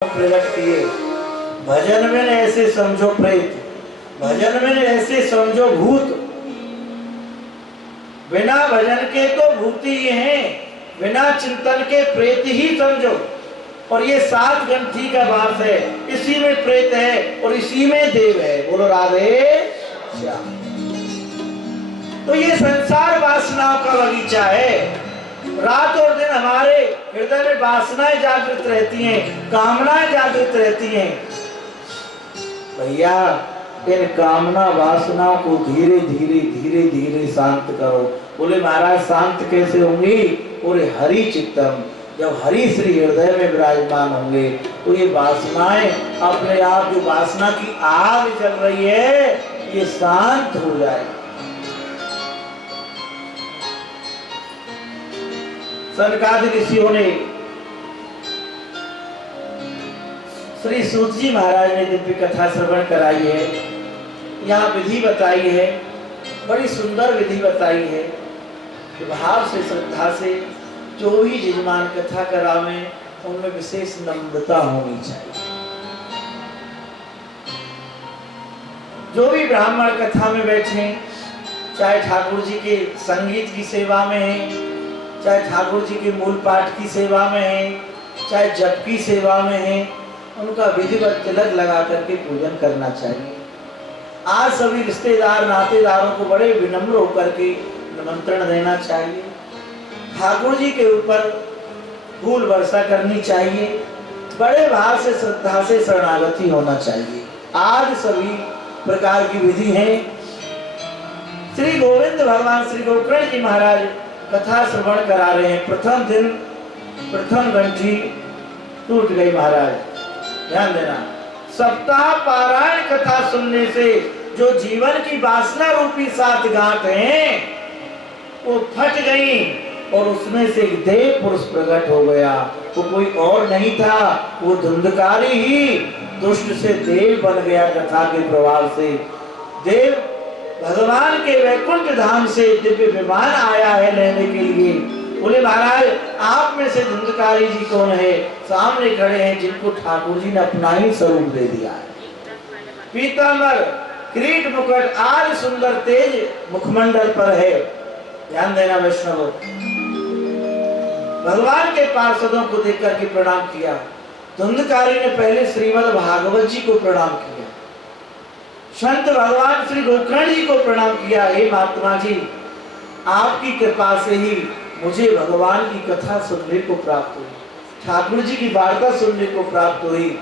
प्रकट किए। भजन में ऐसे समझो प्रेत, भजन में ऐसे समझो भूत। बिना भजन के तो भूत ही हैं, बिना चिंतन के प्रेत ही समझो। और ये 7 ग्रंथि का वास है, इसी में प्रेत है और इसी में देव है। बोलो राधे श्याम। तो ये संसार वासनाओं का बगीचा है। रात और दिन हमारे हृदय में वासनाएं जागृत रहती हैं, कामनाएं जागृत रहती हैं। भैया इन कामना वासनाओं को धीरे धीरे धीरे धीरे शांत करो। बोले महाराज शांत कैसे होंगी? पूरे हरि चित्तम, जब हरि श्री हृदय में विराजमान होंगे तो ये वासनाएं अपने आप, जो वासना की आग जल रही है, ये शांत हो जाएगी। सनकादिक ऋषियों ने श्री सूत जी महाराज ने दिव्य कथा श्रवण कराई है, यहाँ विधि बताई है, बड़ी सुंदर विधि बताई है। भाव से श्रद्धा से जो भी यजमान कथा करावे उनमें विशेष नम्रता होनी चाहिए। जो भी ब्राह्मण कथा में बैठे, चाहे ठाकुर जी के संगीत की सेवा में है, चाहे ठाकुर जी के मूल पाठ की सेवा में है, चाहे जप की सेवा में है, उनका विधिवत तिलक लगा करके पूजन करना चाहिए। आज सभी रिश्तेदार नातेदारों को बड़े विनम्र होकर के निमंत्रण देना चाहिए। ठाकुर जी के ऊपर फूल वर्षा करनी चाहिए। बड़े भाव से श्रद्धा से शरणागति होना चाहिए। आज सभी प्रकार की विधि है। श्री गोविंद भगवान श्री गोकर्ण जी महाराज कथा श्रवण करा रहे हैं। प्रथम दिन प्रथम घंटी टूट गई महाराज, ध्यान देना। सप्ताह पारायण कथा सुनने से जो जीवन की वासना रूपी 7 गांठ हैं वो फट गई और उसमें से एक देव पुरुष प्रकट हो गया। वो कोई और नहीं था, वो धुंधकारी ही दुष्ट से देव बन गया। कथा के प्रभाव से देव भगवान के वैकुंठ धाम से दिव्य विमान आया है लेने के लिए। बोले महाराज आप में से धुंधकारी जी कौन है? सामने खड़े हैं जिनको ठाकुर जी ने अपना ही स्वरूप दे दिया है। पीतांबर, किरीट, मुकुट आदि सुंदर तेज मुखमंडल पर है। ध्यान देना वैष्णव। भगवान के पार्षदों को देख करके प्रणाम किया। धुंधकारी ने पहले श्रीमद् भागवत जी को प्रणाम किया, संत भगवान श्री गोकर्ण जी को प्रणाम किया। हे महात्मा जी, आपकी कृपा से ही मुझे भगवान की कथा सुनने को प्राप्त हुई, ठाकुर जी की वार्ता सुनने को प्राप्त हुई,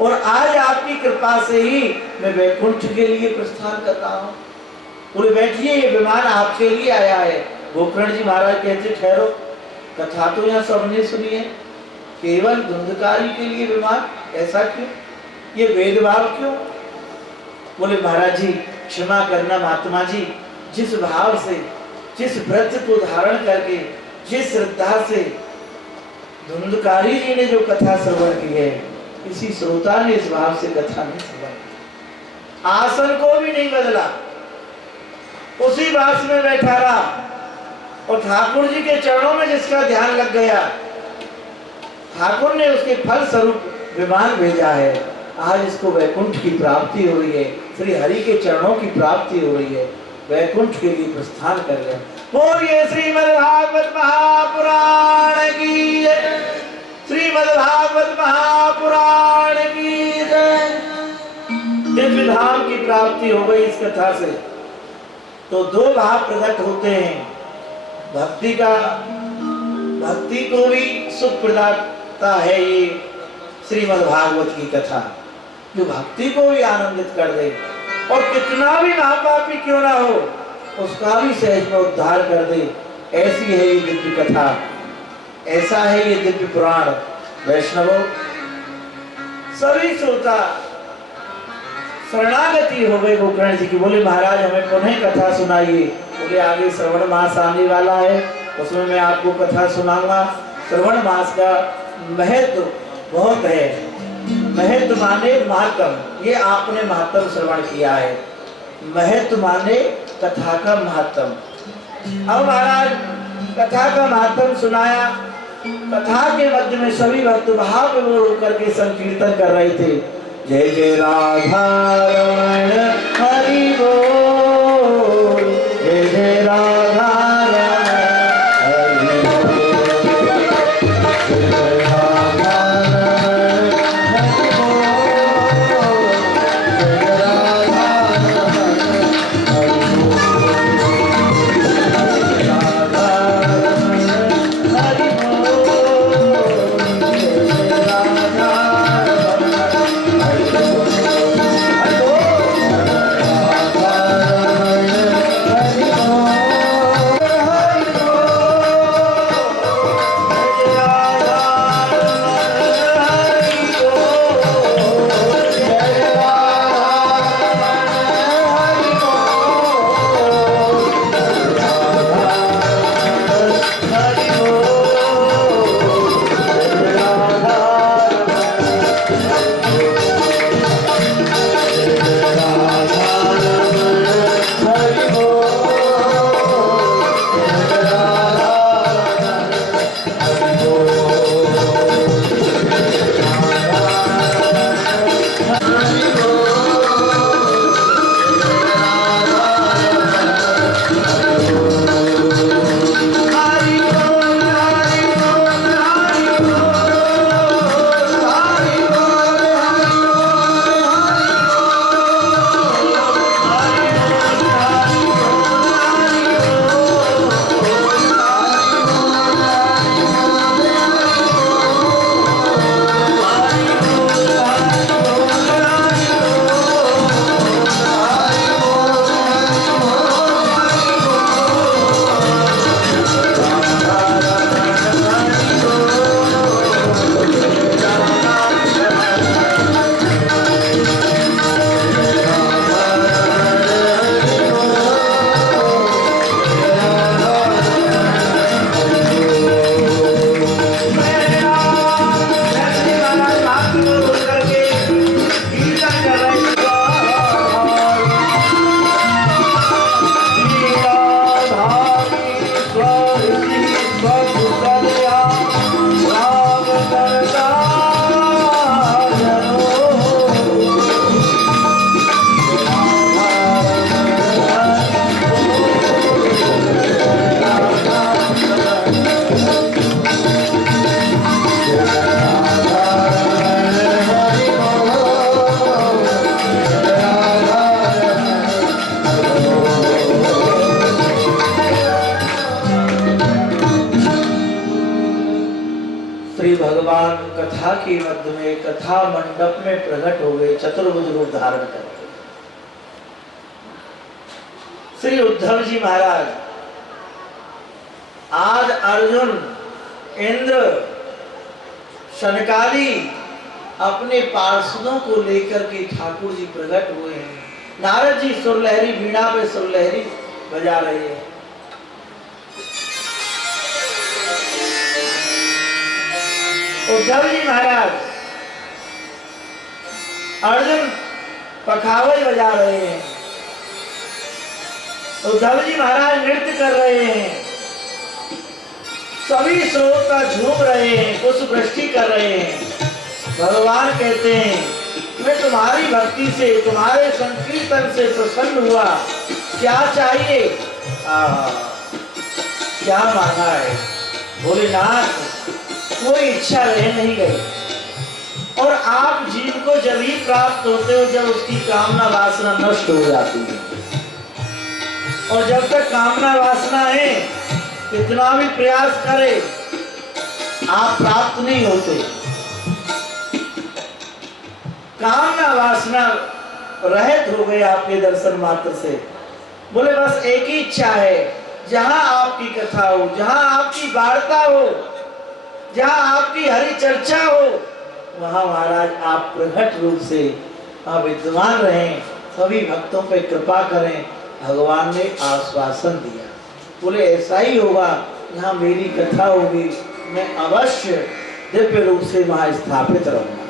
और आज आपकी कृपा से ही मैं वैकुंठ के लिए प्रस्थान करता हूँ। बोले बैठिए, ये विमान आपके लिए आया है। गोकर्ण जी महाराज कहते ठहरो, कथा तो यहाँ सबने सुनी है, केवल धुंधकारी के लिए विमान? ऐसा क्यों? ये भेदभाव क्यों? बोले महाराज जी क्षमा करना महात्मा जी, जिस भाव से, जिस व्रत को धारण करके, जिस श्रद्धा से धुंधकारी जी ने जो कथा श्रवण की है, किसी श्रोता ने इस भाव से कथा नहीं श्रवण की। आसन को भी नहीं बदला, उसी वास में बैठा रहा, और ठाकुर जी के चरणों में जिसका ध्यान लग गया, ठाकुर ने उसके फल स्वरूप विमान भेजा है। आज इसको वैकुंठ की प्राप्ति हो रही है, श्री हरि के चरणों की प्राप्ति हो रही है, वैकुंठ के लिए प्रस्थान कर रहे हैं। बोलिए श्रीमद् भागवत महापुराण की जय, श्रीमद् भागवत महापुराण की जय। दिव्य धाम की प्राप्ति हो गई इस कथा से। तो 2 भाव प्रकट होते हैं, भक्ति का, भक्ति को भी सुख प्रदाता है ये श्रीमद् भागवत की कथा, जो भक्ति को भी आनंदित कर दे, और कितना भी महापापी क्यों ना हो उसका भी सहज में उद्धार कर दे। ऐसी है ये दिव्य कथा, ऐसा है ये दिव्य पुराण। वैष्णवों, सभी श्रोता शरणागति हो गए गोकर्ण जी की। बोले महाराज हमें पुनः कथा सुनाइए। बोले आगे श्रवण मास आने वाला है, उसमें मैं आपको कथा सुनाऊंगा। श्रवण मास का महत्व बहुत है। महत्व माने महात्म, ये आपने महात्म श्रवण किया है। महत्व माने कथा का महात्म। अब महाराज कथा का महात्म सुनाया, कथा के मध्य में सभी भक्त भाव में रो करके संकीर्तन कर रहे थे। जय जय राधा रमण हरि बोल, जय जय राधा रमण हरि भगवान कथा के मध्य में कथा मंडप में प्रकट हो गए चतुर्भुज रूप धारण करके। श्री उद्धव जी महाराज आज अर्जुन, इंद्र, शनकादि अपने पार्षदों को लेकर के ठाकुर जी प्रकट हुए हैं। नारद जी सुरलहरी वीणा पे सुरलहरी बजा रहे हैं। उद्धव जी महाराज, अर्जुन पखावज बजा रहे हैं। उद्धव जी महाराज नृत्य कर रहे हैं। सभी श्रोता झूम रहे हैं, पुष्प वृष्टि कर रहे हैं। भगवान कहते हैं मैं तुम्हारी भक्ति से, तुम्हारे संकीर्तन से प्रसन्न हुआ। क्या चाहिए? क्या मांगा है? भोलेनाथ, कोई इच्छा रह नहीं गई। और आप जीव को जब ही प्राप्त होते हो जब उसकी कामना वासना नष्ट हो जाती है। और जब तक कामना वासना है, कितना भी प्रयास करे, आप प्राप्त नहीं होते। कामना वासना रहित हो गए आपके दर्शन मात्र से। बोले बस एक ही इच्छा है, जहां आपकी कथा हो, जहां आपकी वार्ता हो, जहां आपकी हरि चर्चा हो, वहां महाराज आप प्रकट रूप से आप विद्यमान रहें, सभी भक्तों पे कृपा करें। भगवान ने आश्वासन दिया। बोले ऐसा ही होगा, यहाँ मेरी कथा होगी, मैं अवश्य दिव्य रूप से वहां स्थापित रहूंगा।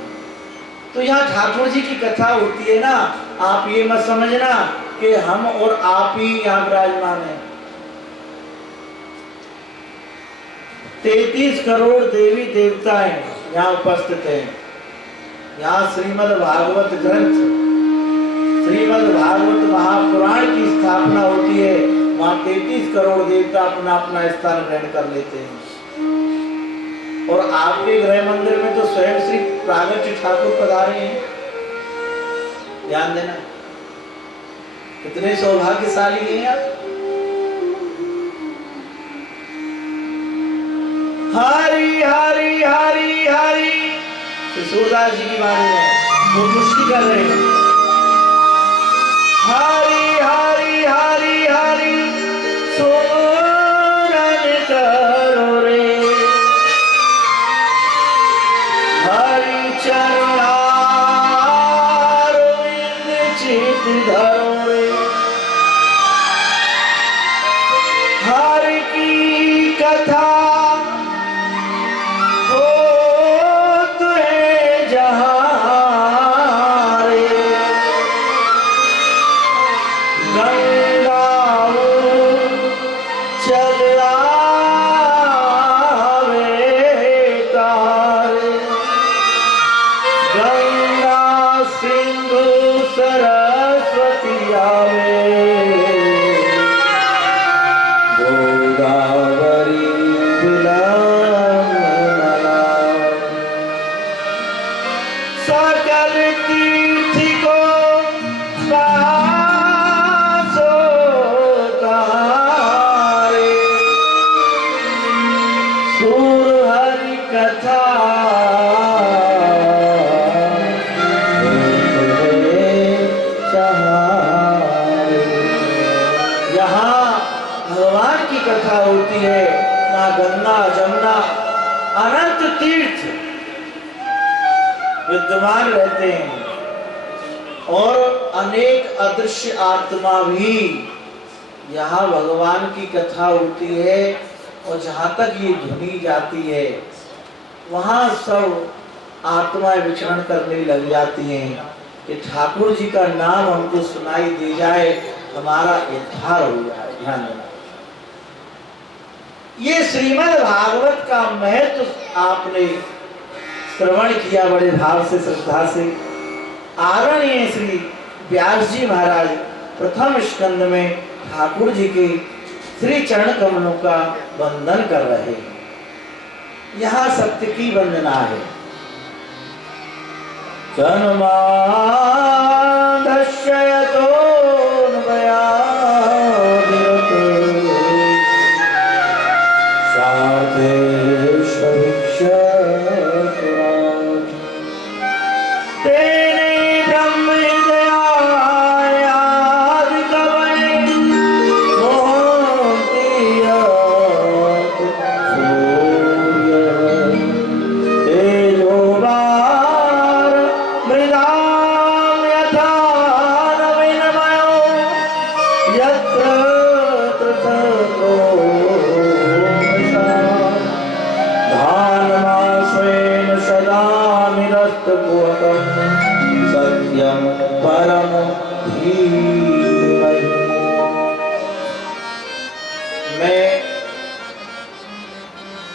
तो यहाँ ठाकुर जी की कथा होती है ना, आप ये मत समझना कि हम और आप ही यहाँ विराजमान हैं। 33 करोड़ देवी देवताएं यहाँ उपस्थित हैं। यहाँ श्रीमद् भागवत ग्रंथ, श्रीमद् भागवत महापुराण की स्थापना होती है। वहाँ 33 करोड़ देवता अपना अपना स्थान ग्रहण कर लेते हैं। और आपके गृह मंदिर में तो स्वयं श्री प्रागट्य ठाकुर पधारे हैं। ध्यान देना, कितने सौभाग्यशाली हैं आप। हरि हरि हरि हरि, सूरदास जी की वाणी है, वो पुष्टि कर रहे हैं। हरि हरि हरि हरि सुमरन करो रे, हरि चरणारविंद चित धरो रे, हरि की कथा विद्यमान रहते हैं। और अनेक अदृश्य आत्मा भी यहाँ भगवान की कथा होती है। और जहाँ तक ये ध्वनि जाती है वहाँ सब आत्माएं विचरण करने लग जाती हैं कि ठाकुर जी का नाम हमको सुनाई दे जाए, हमारा उद्धार हो जाए। ध्यान देना, ये श्रीमद् भागवत का महत्व आपने श्रवण किया बड़े भाव से, श्रद्धा से। आदरणीय श्री व्यास जी महाराज प्रथम स्कंद में ठाकुर जी के श्री चरण कमलों का वंदन कर रहे हैं। यहाँ सत्य की वंदना है।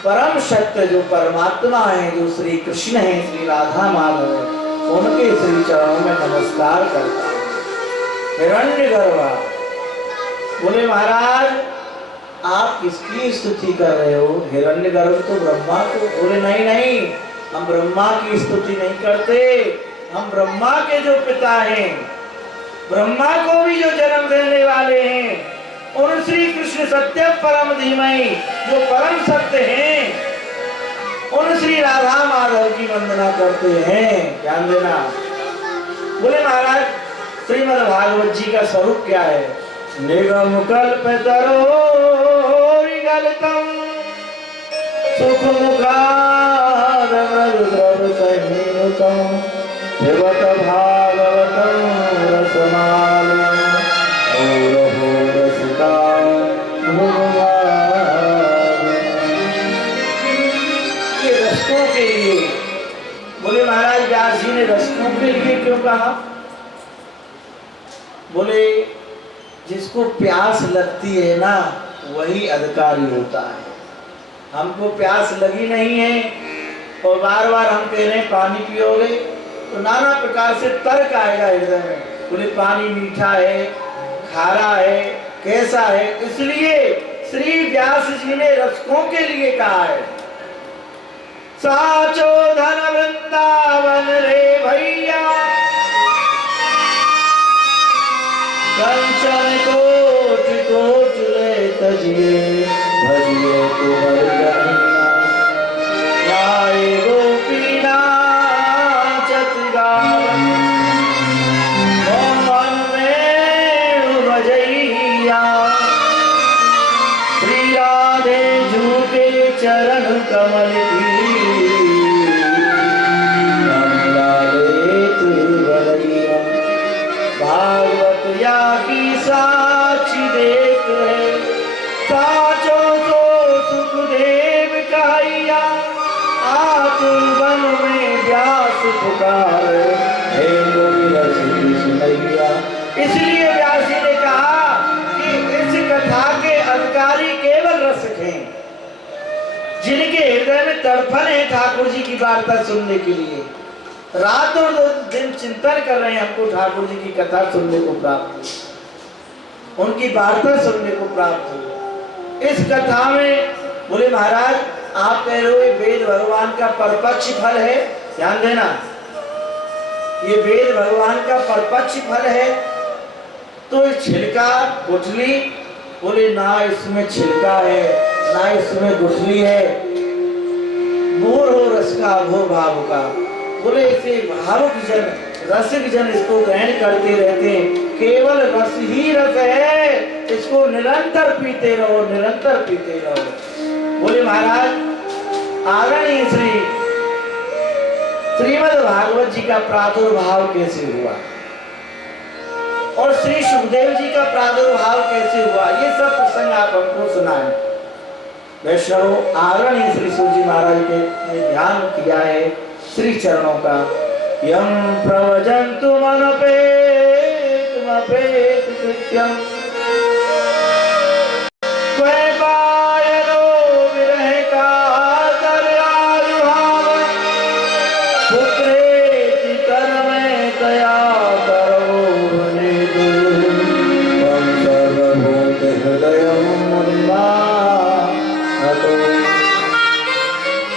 परम सत्य जो परमात्मा है, जो श्री कृष्ण है, श्री राधा माधव है, उनके श्री चरणों में नमस्कार करता हूं। हिरण्यगर्भा बोले महाराज आप किसकी स्तुति कर रहे हो? हिरण्यगर्भ तो ब्रह्मा को। बोले नहीं नहीं, हम ब्रह्मा की स्तुति नहीं करते, हम ब्रह्मा के जो पिता हैं, ब्रह्मा को भी जो जन्म देने वाले हैं, और श्री कृष्ण सत्य परम धीमहि जो परम सत्य हैं, उन श्री राधा माधव की वंदना करते हैं। ध्यान देना। बोले महाराज श्रीमद् भागवत जी का स्वरूप क्या है? निगम कल्पतरो गलतम सुख मुखाद मृदुद्रव संयुतम देवत भागवतम रसमालम ओरहो रसिका ये रस्तों के लिए। बोले महाराज व्यास जी ने रस्तों के लिए क्यों कहा? बोले जिसको प्यास लगती है ना, वही अधिकारी होता है। हमको प्यास लगी नहीं है और बार बार हम कह रहे हैं पानी पियोगे, तो नाना प्रकार से तर्क आएगा हृदय में, बोले पानी मीठा है, खारा है, कैसा है। इसलिए श्री व्यास जी ने रसिकों के लिए कहा है, साचो धन वृंदावन रे भैया, कंचन कोट कोट ले तजिए, भजिए कुंवर कन्हैया, लाए गोपीनाथ गावन, मोहन में बजैया, श्री राधे झूके चरण कमल की, भागवत या की साक्षी देख है, साचो तो सुखदेव कहिया, आतुर वन में व्यास पुकार, हे गोविंद श्री सुनैया। इसलिए व्यास जी ने कहा कि इस कथा के अधिकारी केवल रसिक हैं, जिनके हृदय में तड़फन है ठाकुर जी की वार्ता सुनने के लिए, रात और दिन चिंतन कर रहे हैं हमको ठाकुर जी की कथा सुनने को प्राप्त हो, उनकी वार्ता सुनने को प्राप्त हो। इस कथा में बोले महाराज आप कह रहे हो वेद भगवान का परपक्ष फल है, ध्यान देना, ये वेद भगवान का परपक्ष फल है, तो इस छिलका गुठली, बोले ना इसमें छिलका है ना इसमें गुठली है, मोर हो रस का भो भाव का, बोले इसे भावुक जन रसिक जन इसको ग्रहण करते रहते हैं, केवल रस ही रस है, इसको निरंतर पीते रहो, निरंतर पीते रहो। बोले महाराज आदरणीय श्रीमद् भागवत जी का प्रादुर्भाव कैसे हुआ और श्री सुखदेव जी का प्रादुर्भाव कैसे हुआ, ये सब प्रसंग आप हमको सुनाएं। वैष्णव आदरणीय श्री सूजी महाराज के ने ध्यान किया है श्री चरणों का, यम प्रवजन्तु मनपेत कृत्यम, त्वय्पायनो विरह कातर्यायुभाव, पुत्रेति तन्मे तया करो वनेदु, त्वं सर्वभूत हृदयं मन्मातो।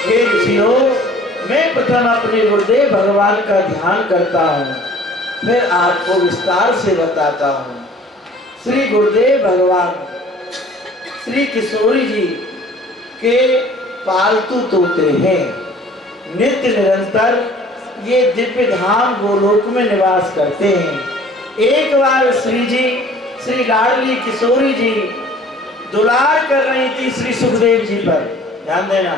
हे ऋषियों, मैं प्रथम अपने गुरुदेव भगवान का ध्यान करता हूँ, फिर आपको विस्तार से बताता हूँ। श्री गुरुदेव भगवान श्री किशोरी जी के पालतू तोते हैं, नित्य निरंतर ये दिव्य धाम गोलोक में निवास करते हैं। एक बार श्री जी श्री लाडली किशोरी जी दुलार कर रही थी श्री सुखदेव जी पर, ध्यान देना।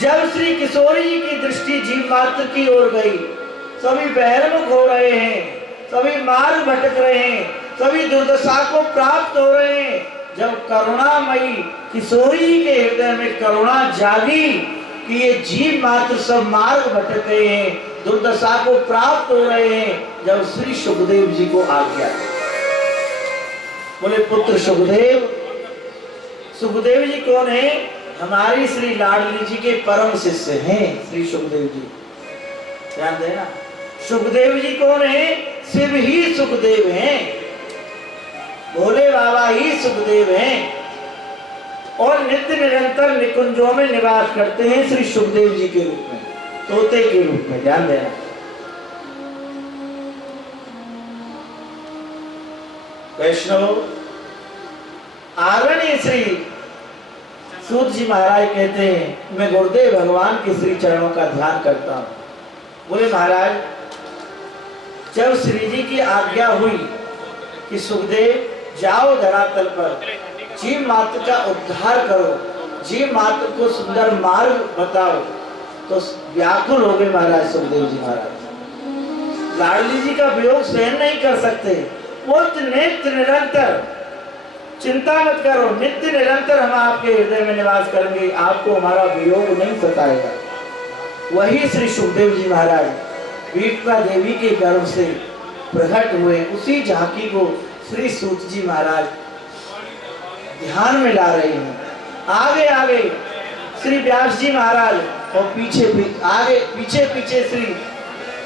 जब श्री किशोरी जी की दृष्टि जीव मात्र की ओर गई, सभी बहिर्मुख हो रहे हैं, सभी मार्ग भटक रहे हैं, सभी दुर्दशा को प्राप्त हो रहे हैं। जब करुणामयी किशोरी जी के हृदय में करुणा जागी कि ये जीव मात्र सब मार्ग भटक रहे हैं, दुर्दशा को प्राप्त हो रहे हैं, जब श्री सुखदेव जी को आज्ञा, बोले पुत्र सुखदेव। सुखदेव जी कौन है? हमारी श्री लाडली जी के परम शिष्य हैं श्री सुखदेव जी, ध्यान देना। सुखदेव जी कौन है? शिव ही सुखदेव हैं, भोले बाबा ही सुखदेव हैं, और नित्य निरंतर निकुंजों में निवास करते हैं श्री सुखदेव जी के रूप में, तोते के रूप में, ध्यान देना। वैष्णव आदरणीय श्री सूत जी महाराज कहते हैं, मैं गुरुदेव भगवान के श्री चरणों का ध्यान करता हूँ। बोले महाराज, जब श्री जी की आज्ञा हुई कि सुखदेव जाओ धरातल पर, जीव मात्र का उद्धार करो, जीव मात्र को सुंदर मार्ग बताओ, तो व्याकुल हो गए महाराज सुखदेव जी महाराज। लाडली जी का वियोग सहन नहीं कर सकते, वो नित्य निरंतर, चिंता मत करो, नित्य निरंतर हम आपके हृदय में निवास करेंगे, आपको हमारा वियोग नहीं सताएगा। वही श्री सुखदेव जी महाराज वीटका देवी के गर्भ से प्रकट हुए, उसी झांकी को श्री सूत जी महाराज ध्यान में ला रहे हैं। आगे आगे श्री व्यास जी महाराज और पीछे पीछे श्री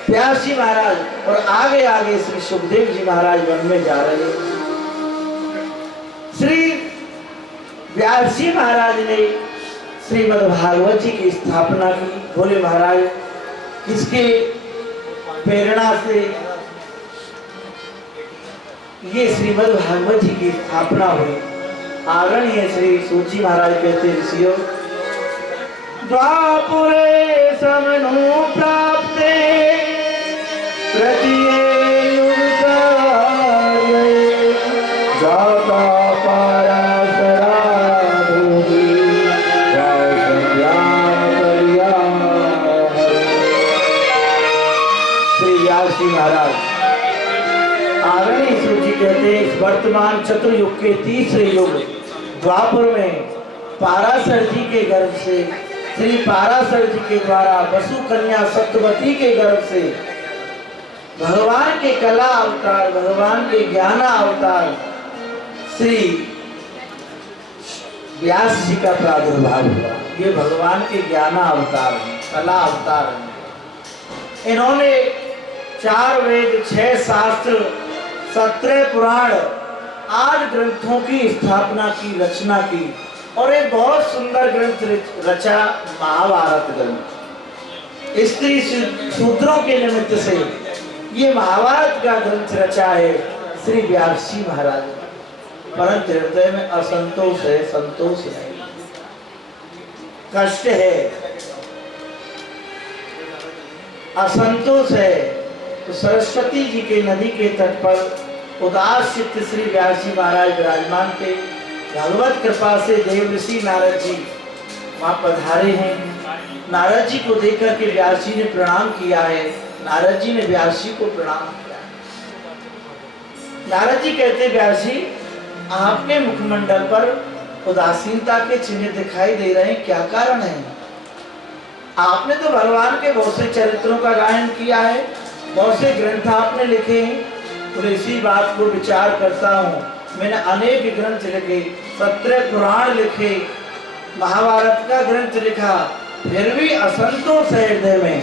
व्यास जी महाराज और आगे आगे श्री सुखदेव जी महाराज वन में जा रहे हैं। श्री व्यास जी महाराज ने श्रीमद् भागवत जी की स्थापना की। बोले महाराज किसके प्रेरणा से ये श्रीमद् भागवत जी की स्थापना हुई? आदरणीय श्री सूत जी महाराज कहते ऋषियों, द्वापुरे समनु प्राप्ते तृतीये युगकाले जाता पराशरा भूमि श्री व्यास जी महाराज आदरणीय सूत जी कहते हैं, इस वर्तमान चतुर्युग के तीसरे युग द्वापर में पाराशर जी के गर्भ से, श्री पाराशर जी के द्वारा वसु कन्या सत्यवती के गर्भ से भगवान के कला अवतार, भगवान के ज्ञान अवतार श्री व्यास जी का प्रादुर्भाव हुआ। ये भगवान के ज्ञान अवतार हैं, कला अवतार हैं। इन्होंने 4 वेद, 6 शास्त्र, 17 पुराण आदि ग्रंथों की स्थापना की, रचना की और एक बहुत सुंदर ग्रंथ रचा, महाभारत ग्रंथ। स्त्री शूद्रों के निमित्त से ये महाभारत का ग्रंथ रचा है श्री व्यास जी महाराज। परंतु हृदय में असंतोष है, संतोष नहीं, कष्ट है, असंतोष है। तो सरस्वती जी के नदी के तट पर उदास चित्त श्री व्यास जी महाराज विराजमान थे। भगवत कृपा से देव ऋषि नारद जी वहां पधारे हैं। नारद जी को देखकर के व्यास जी ने प्रणाम किया है। नारद जी ने व्यास जी को प्रणाम किया। नारद जी कहते, व्यास जी आपके मुखमंडल पर उदासीनता के चिन्ह दिखाई दे रहे हैं, क्या कारण है? आपने तो भगवान के बहुत से चरित्रों का गायन किया है, बहुत से ग्रंथ आपने लिखे हैं। तो इसी बात को विचार करता हूँ, मैंने अनेक ग्रंथ लिखे, 17 पुराण लिखे, महाभारत का ग्रंथ लिखा, फिर भी असंतोष है, हृदय में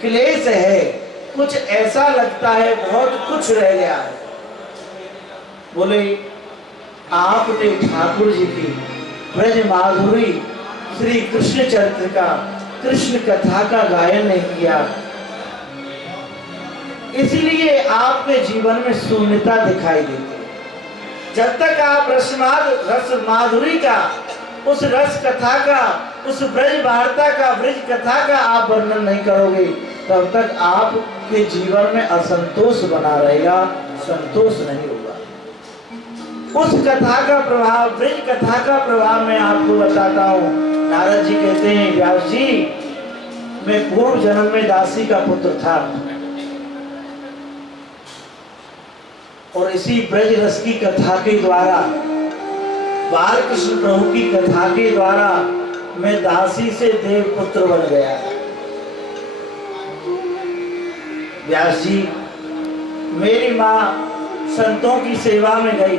क्लेश है, कुछ ऐसा लगता है बहुत कुछ रह गया है। बोले आपने ठाकुर जी की ब्रज माधुरी श्री कृष्ण चरित्र का, कृष्ण कथा का गायन नहीं किया, इसलिए आपके जीवन में शून्यता दिखाई देती है। जब तक आप रस माधुरी का, उस रस कथा का, उस ब्रज वार्ता का, ब्रज कथा का आप वर्णन नहीं करोगे, तब तक आपके जीवन में असंतोष बना रहेगा, संतोष नहीं होगा। उस कथा का प्रभाव, ब्रज कथा का प्रभाव मैं आपको बताता हूँ। नारद जी कहते हैं, व्यास जी मैं पूर्व जन्म में दासी का पुत्र था और इसी ब्रज रस की कथा के द्वारा, बाल कृष्ण प्रभु की कथा के द्वारा मैं दासी से देव पुत्र बन गया। व्यास जी मेरी माँ संतों की सेवा में गई।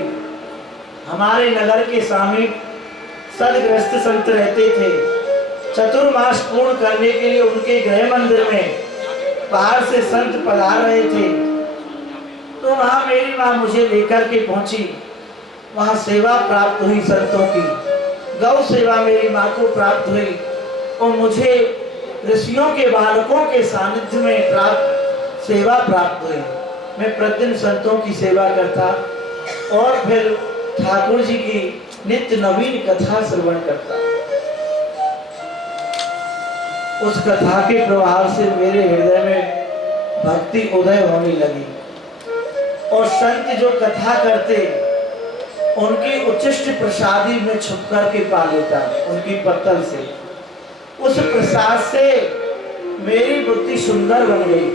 हमारे नगर के समीप सदग्रस्त संत रहते थे। चतुर्मास पूर्ण करने के लिए उनके गृह मंदिर में बाहर से संत पधार रहे थे। तो वहां मेरी माँ मुझे लेकर के पहुंची। वहां सेवा प्राप्त हुई संतों की, गौ सेवा मेरी माँ को प्राप्त हुई और मुझे ऋषियों के बालकों के सानिध्य में सेवा प्राप्त हुई। मैं प्रतिदिन संतों की सेवा करता और फिर ठाकुर जी की नित्य नवीन कथा श्रवण करता। उस कथा के प्रभाव से मेरे हृदय में भक्ति उदय होने लगी और संत जो कथा करते उनकी उच्चिष्ट प्रसादी में छुप करके पा लेता, उनकी पत्तल से। उस प्रसाद से मेरी बुद्धि सुंदर बन गई,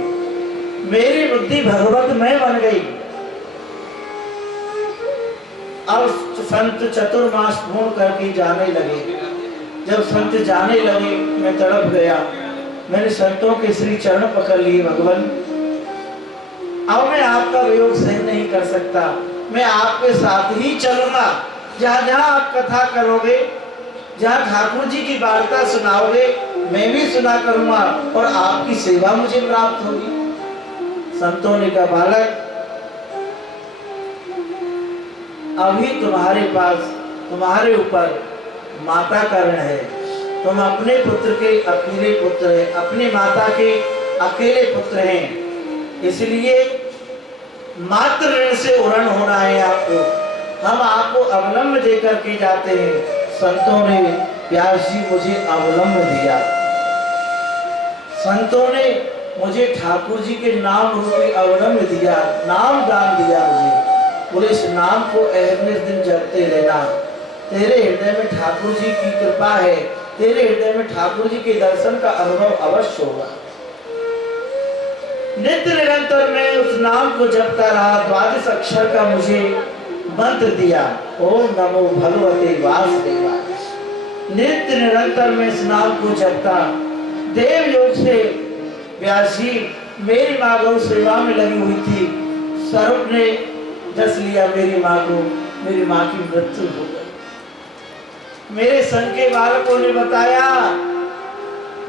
मेरी बुद्धि भगवतमय बन गई। अब संत चतुर्मास पूर्ण करके जाने लगे। जब संत जाने लगे मैं तड़प गया। मैंने संतों के श्री चरण पकड़ लिए, भगवान अब मैं आपका वियोग सहन नहीं कर सकता, मैं आपके साथ ही चलूंगा। जहां जहां आप कथा करोगे जहाँ ठाकुर जी की वार्ता सुनाओगे मैं भी सुना करूंगा और आपकी सेवा मुझे प्राप्त होगी। संतों ने कहा बालक, अभी तुम्हारे पास, तुम्हारे ऊपर माता का ऋण है। तुम अपने पुत्र के अकेले पुत्र हैं, अपनी माता के अकेले पुत्र हैं, इसलिए मातृ ऋण से उरण होना है आपको। हम आपको अवलंब देकर के जाते हैं। संतों ने व्यास जी मुझे अवलंब दिया, संतों ने मुझे ठाकुर जी के नाम रूपी अवलंब दिया, नाम दान दिया मुझे। बोले इस नाम को अहरनिश दिन जपते रहना, तेरे हृदय में ठाकुर जी की कृपा है, तेरे हृदय में ठाकुर जी के दर्शन का अनुभव अवश्य होगा। नित्य निरंतर मैं उस नाम को जपता रहा। 12 अक्षर का मुझे मंत्र दिया, ओम नमो भगवते वासुदेवाय। नित्य निरंतर मैं इस नाम को जपता। देव योग से व्यास जी मेरी माँ गौ सेवा में लगी हुई थी। स्वरूप ने दस लिया मेरी माँ को, मेरी माँ की मृत्यु हो गई। मेरे संग के बालकों ने बताया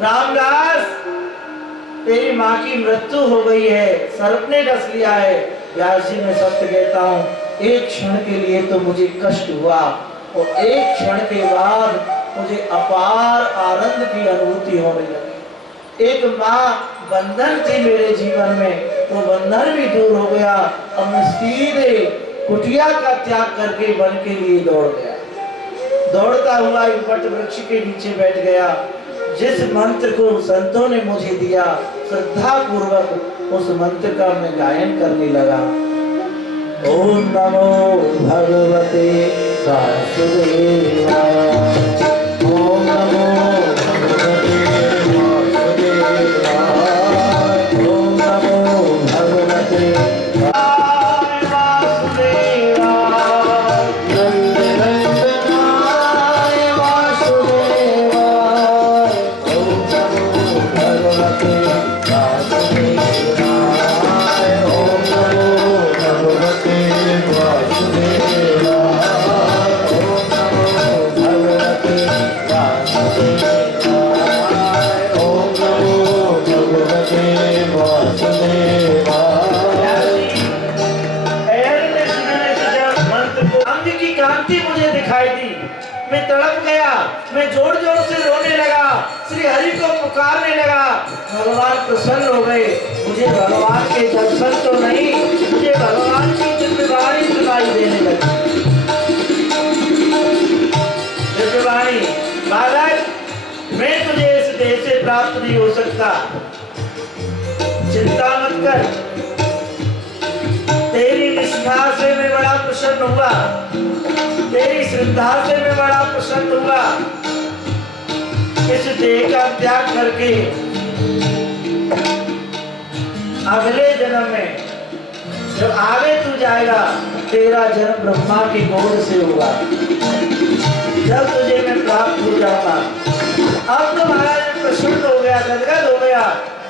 रामदास तेरी माँ की मृत्यु हो गई है, सर्प ने डस लिया है। व्यास जी मैं सत्य कहता हूँ, एक क्षण के लिए तो मुझे कष्ट हुआ और एक क्षण के बाद मुझे अपार आनंद की अनुभूति होने लगी। एक माँ बंधन थी मेरे जीवन में, तो बंधन भी दूर हो गया। अब मैं सीधे कुटिया का त्याग करके वन के लिए दौड़ गया। दौड़ता हुआ एक वट वृक्ष के नीचे बैठ गया। जिस मंत्र को संतों ने मुझे दिया, श्रद्धा पूर्वक उस मंत्र का मैं गायन करने लगा। ओम नमो भगवते वासुदेवाय, ओम नमो भगवते वासुदेवाय, ओम नमो भगवते पुकारने लगा। भगवान प्रसन्न हो गए। मुझे भगवान के दर्शन तो नहीं, मुझे भगवान की दिव्यवाणी सुनाई देने लगी। दिव्यवाणी, बालक मैं तुझे इस देह से प्राप्त नहीं हो सकता, चिंता मत कर। तेरी निष्ठा से मैं बड़ा प्रसन्न हुआ, तेरी श्रद्धा से मैं बड़ा प्रसन्न हुआ। इस देह का त्याग करके अगले जन्म में जब आगे तू जाएगा, तेरा जन्म ब्रह्मा की गोद से होगा। जब तुझे मैं प्राप्त हो जाऊंगा। अब तो महाराज प्रसन्न हो गया, गदगद हो गया।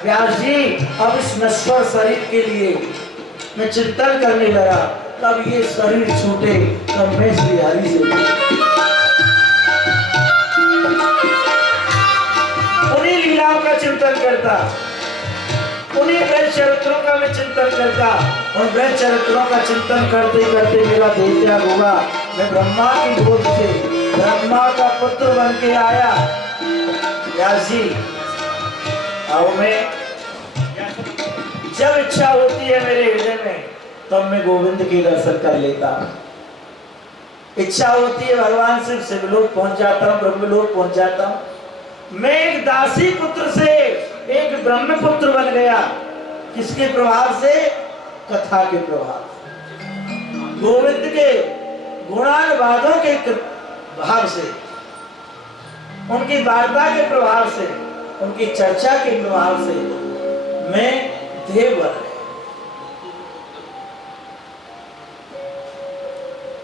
व्यास जी अब इस नश्वर शरीर के लिए मैं चिंतन करने लगा, कब ये शरीर छूटे, कब मैं श्री हरि से का चिंतन करता, उन्हीं ब्रह्म चरित्रों का मैं चिंतन करता। और ब्रह्म चरित्रों का चिंतन करते करते मेरा देह त्याग हुआ। मैं ब्रह्मा की गोद से ब्रह्मा का पुत्र बन के आया। व्यास जी आओ, मैं जब इच्छा होती है मेरे हृदय में, तब मैं गोविंद के दर्शन कर लेता। इच्छा होती है भगवान से शिवलोक पहुंच जाता हूँ, ब्रह्मलोक पहुंच जाता हूँ। मैं एक दासी पुत्र से एक ब्रह्म पुत्र बन गया। किसके प्रभाव से? कथा के प्रभाव से, गोविंद के गुणानुवादों के भाव से, उनकी वार्ता के प्रभाव से, उनकी चर्चा के प्रभाव से मैं देव बन गया।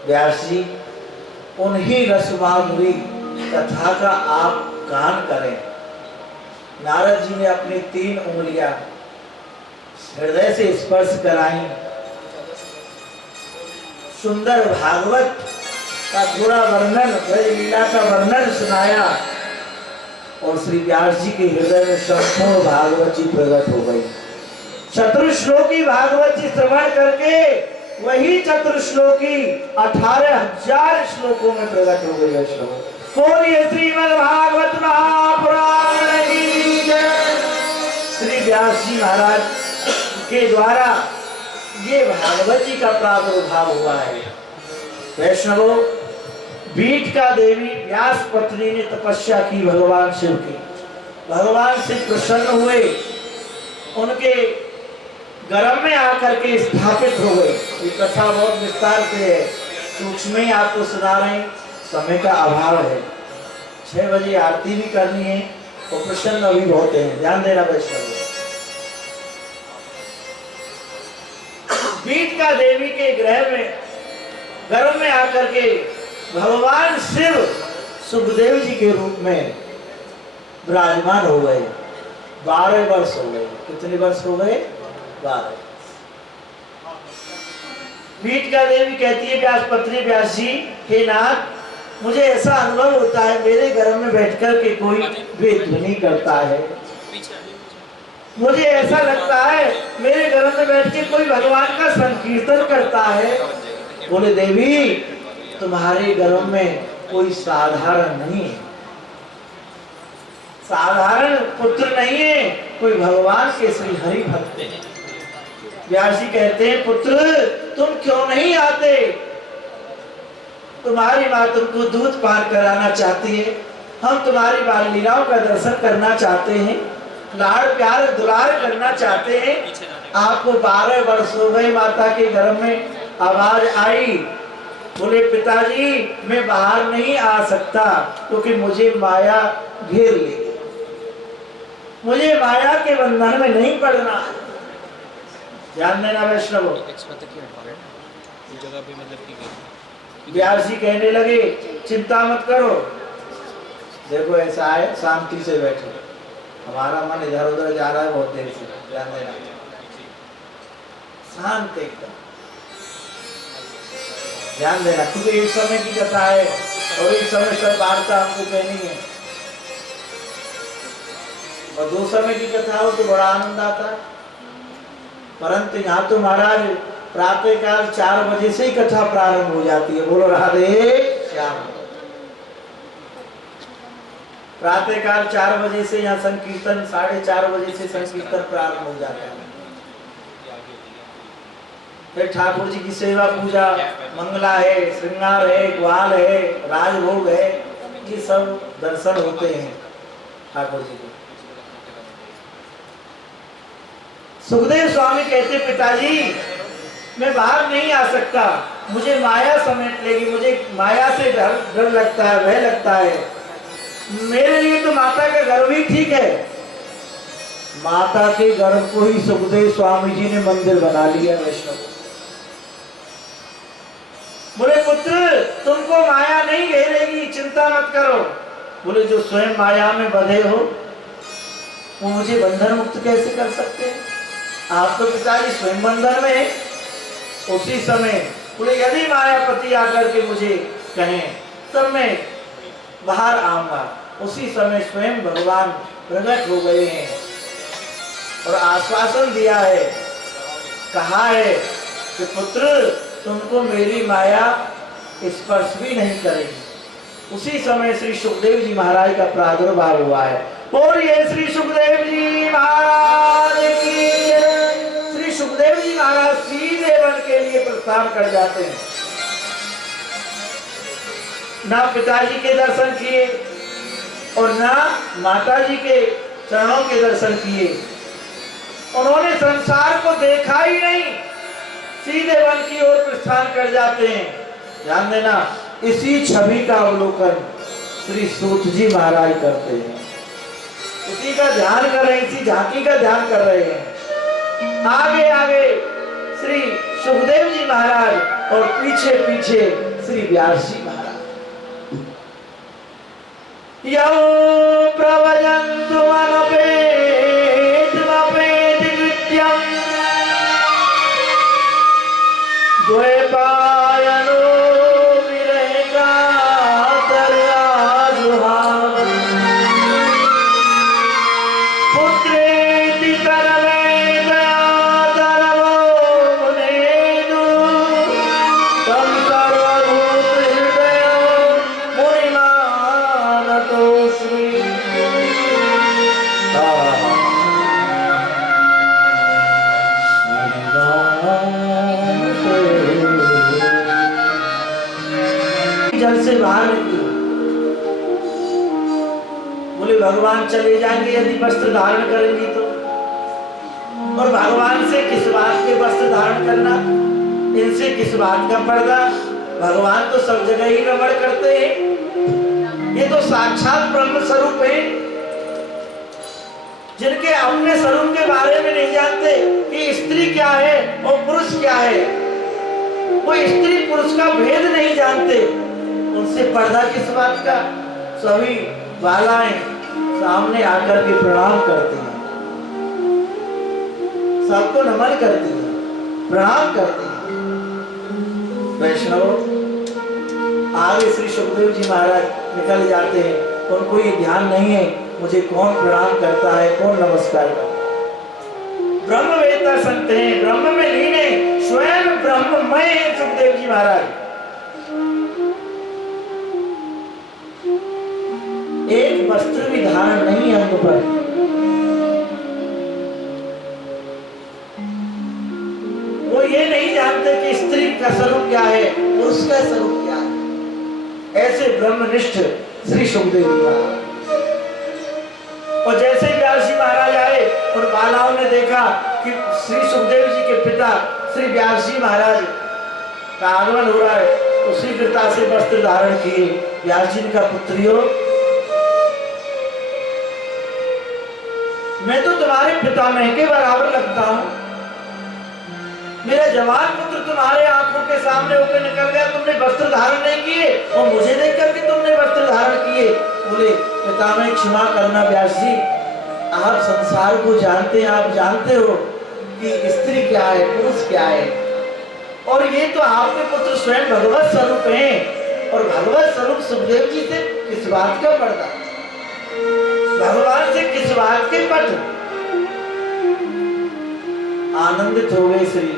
व्यास जी उन्हीं रसमाधुरी कथा का आप गान करें। नारद जी ने अपनी 3 उंगलियां हृदय से स्पर्श कराई। सुंदर भागवत का थोड़ा वर्णन, ब्रज लीला का वर्णन सुनाया और श्री व्यास जी के हृदय में संपूर्ण भागवत जी प्रकट हो गई। चतुर्श्लोकी भागवत जी श्रवण करके वही चतुर्श्लोकी 18,000 श्लोकों में प्रकट हो गई है। बोलिए श्रीमद् भागवत महापुराण की जय। श्री व्यास जी महाराज के द्वारा ये भागवत जी का प्रादुर्भाव हुआ है। वैष्णवों, बीटका देवी व्यास पत्नी ने तपस्या की भगवान शिव की। भगवान शिव प्रसन्न हुए, उनके गर्भ में आकर के स्थापित हो गए। ये कथा बहुत विस्तार से है, सूक्ष्म ही आपको सुना रहे हैं, समय का अभाव है। 6 बजे आरती भी करनी है और प्रसन्न अभी बहुत है, ध्यान देना वैष्णव। बीटका देवी के गर्भ में आकर के भगवान शिव सुखदेव जी के रूप में विराजमान हो गए। 12 वर्ष हो गए। कितने वर्ष हो गए? 12। बीटका देवी कहती है व्यास पत्नी व्यास जी, हे नाथ, मुझे ऐसा अनुभव होता है मेरे गर्भ में बैठकर के कोई वेद ध्वनि करता है। मुझे ऐसा लगता है मेरे गर्भ में बैठ के कोई भगवान का संकीर्तन करता है। बोले देवी, तुम्हारे गर्भ में कोई साधारण नहीं है, साधारण पुत्र नहीं है, कोई भगवान के श्री हरि भक्त है। व्यास जी कहते हैं पुत्र, तुम क्यों नहीं आते? तुम्हारी माँ तुमको दूध पार कराना चाहती है, हम तुम्हारी बाल लीलाओं का दर्शन करना चाहते हैं, लाड़ प्यार दुलार करना चाहते हैं। आपको 12 वर्ष हो गए, माता के गर्भ में आवाज आई। बोले पिताजी, मैं बाहर नहीं आ सकता क्योंकि मुझे माया घेर लेगी, मुझे माया के बंधन में नहीं पड़ना। ध्यान देना वैष्णव। व्यास जी कहने लगे चिंता मत करो, देखो ऐसा है, शांति से बैठो, हमारा मन इधर उधर जा रहा है बहुत देर से, ध्यान देना, शांत एकदम ध्यान देना, क्योंकि एक समय की कथा है और एक समय सब वार्ता हमको कहनी है, और 2 समय की कथा हो तो बड़ा आनंद आता है। परंतु यहाँ तो महाराज प्रातःकाल 4 बजे से ही कथा प्रारंभ हो जाती है। बोलो राधे श्याम। प्रातःकाल 4 बजे से यहाँ संकीर्तन, 4:30 बजे से संकीर्तन प्रारंभ हो जाता है। फिर ठाकुर जी की सेवा पूजा, मंगला है, श्रृंगार है, ग्वाल है, राजभोग है, ये सब दर्शन होते हैं ठाकुर जी को। सुखदेव स्वामी कहते पिताजी, मैं बाहर नहीं आ सकता, मुझे माया समेट लेगी, मुझे माया से डर लगता है, भय लगता है। मेरे लिए तो माता का गर्भ ही ठीक है। माता के गर्भ को ही सुखदेव स्वामी जी ने मंदिर बना लिया वैष्णव। बोले पुत्र, तुमको माया नहीं घेरेगी, चिंता मत करो। बोले जो स्वयं माया में बंधे हो वो मुझे बंधन मुक्त कैसे कर सकते हैं? आप तो पिताजी स्वयं बंधन में है। उसी समय बोले यदि मायापति आकर के मुझे कहें तब मैं बाहर आऊंगा। उसी समय स्वयं भगवान प्रकट हो गए हैं और आश्वासन दिया है, कहा है कि पुत्र तुमको मेरी माया स्पर्श भी नहीं करेगी। उसी समय श्री सुखदेव जी महाराज का प्रादुर्भाव हुआ है। बोलिए श्री सुखदेव जी महाराज की। श्री सुखदेव जी महाराज सीधे वन के लिए प्रस्थान कर जाते हैं। ना पिताजी के दर्शन किए और ना माता जी के चरणों के दर्शन किए, उन्होंने संसार को देखा ही नहीं, सीधे वन की ओर प्रस्थान कर जाते हैं। ध्यान देना, इसी छवि का अवलोकन श्री सूत जी महाराज करते हैं, इसी का ध्यान कर रहे हैं, इसी झांकी का ध्यान कर रहे हैं। आगे आगे श्री सुखदेव जी महाराज और पीछे पीछे श्री व्यास जी महाराज। यौ प्रवजन्तु अनपेतमपेतकृत्यं द्वैपायनो विरहकातरः बाहर निकली। बोले भगवान चले जाएंगे यदि वस्त्र धारण करेंगी तो, और भगवान से किस बात के वस्त्र धारण करना, इनसे किस बात का पर्दा। भगवान तो सब जगह ही रमण करते हैं, ये तो साक्षात ब्रह्म स्वरूप है, जिनके अपने स्वरूप के बारे में नहीं जानते कि स्त्री क्या है और पुरुष क्या है, वो स्त्री पुरुष का भेद नहीं जानते, उनसे पर्दा किस बात का। सभी बालाएं सामने आकर के प्रणाम करती हैं, सबको नमन करती हैं, प्रणाम करती हैं। वैष्णव आगे श्री सुखदेव जी महाराज निकल जाते हैं, उनको ये ध्यान नहीं है मुझे कौन प्रणाम करता है, कौन नमस्कार करता है। ब्रह्मवेत्ता संत हैं, ब्रह्म में लीन है, स्वयं ब्रह्ममय है सुखदेव जी महाराज। एक वस्त्र भी धारण नहीं है अंग पर। वो ये नहीं जानते कि स्त्री का स्वरूप क्या है, पुरुष का स्वरूप क्या है। ऐसे ब्रह्मनिष्ठ श्री सुखदेव जी महाराज। और जैसे व्यास जी महाराज आए, उन बालाओं ने देखा कि श्री सुखदेव जी के पिता श्री व्यास जी महाराज का आगमन हो रहा है, तो शीघ्रता से वस्त्र धारण किए। व्यास जी का पुत्रियों, मैं तो तुम्हारे पितामह के बराबर लगता हूं, मेरा जवान पुत्र तुम्हारे आंखों के सामने होकर निकल गया, तुमने वस्त्र धारण नहीं किए, और मुझे देख करके तुमने वस्त्र धारण किए। बोले पितामह क्षमा करना व्यास जी, आप संसार को जानते हैं, आप जानते हो कि स्त्री क्या है, पुरुष क्या है, और ये तो आपके पुत्र स्वयं भगवत स्वरूप हैं, और भगवत स्वरूप सुखदेव जी से किस बात का पर्दा, भगवान से किस बात के पट। आनंदित हो गए श्री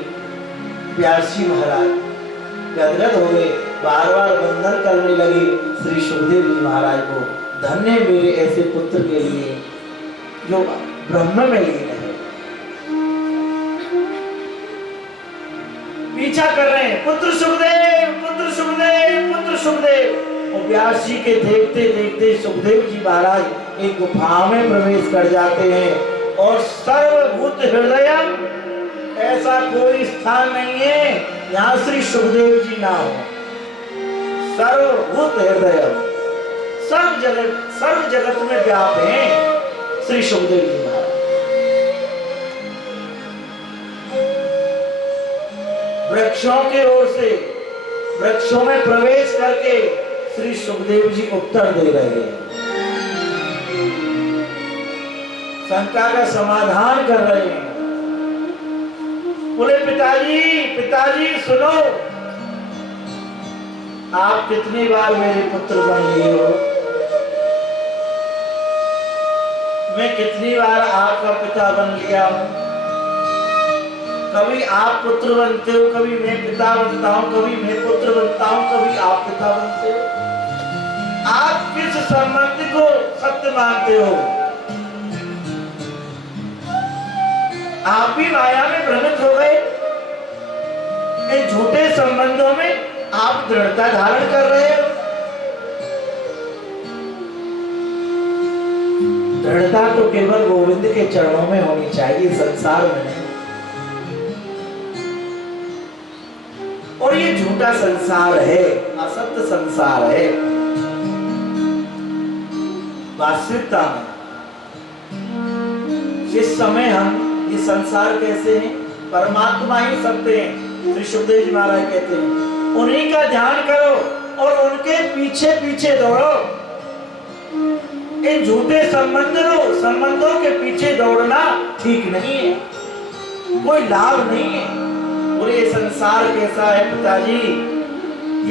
व्यास जी महाराज, गदगद हो गए, बार बार वंदन करने लगे श्री सुखदेव जी महाराज को। धन्य मेरे ऐसे पुत्र के लिए जो ब्रह्म में लीन है। पीछा कर रहे हैं, पुत्र सुखदेव, पुत्र सुखदेव, पुत्र सुखदेव। और व्यास जी के देखते देखते सुखदेव जी महाराज एक गुफा में प्रवेश कर जाते हैं, और सर्वभूत हृदय, ऐसा कोई स्थान नहीं है यहाँ श्री सुखदेव जी ना हो। सर्वभूत हृदय, सर्व जगत में व्याप हैं श्री सुखदेव जी महाराज। वृक्षों के ओर से वृक्षों में प्रवेश करके श्री सुखदेव जी उत्तर दे रहे हैं, शंका का समाधान कर रहे हैं। बोले पिताजी, पिताजी सुनो, आप कितनी बार मेरे पुत्र बन लिए हो, मैं कितनी बार आपका पिता बन गया हूं। कभी आप पुत्र बनते हो, कभी मैं पिता बनता हूं, कभी मैं पुत्र बनता हूं, कभी आप पिता बनते हो। आप किस संबंध को सत्य मानते हो? आप भी माया में भ्रमित हो गए, इन झूठे संबंधों में आप दृढ़ता धारण कर रहे हो। दृढ़ता तो केवल गोविंद के चरणों में होनी चाहिए, संसार में नहीं। और ये झूठा संसार है, असत्य संसार है। वास्तविकता में इस समय हम ये संसार कैसे हैं, परमात्मा ही सत्य हैं। श्री सुखदेव जी महाराज कहते हैं उन्हीं का ध्यान करो और उनके पीछे पीछे दौड़ो। इन झूठे संबंधों के पीछे दौड़ना ठीक नहीं है, कोई लाभ नहीं है। और ये संसार कैसा है पिताजी,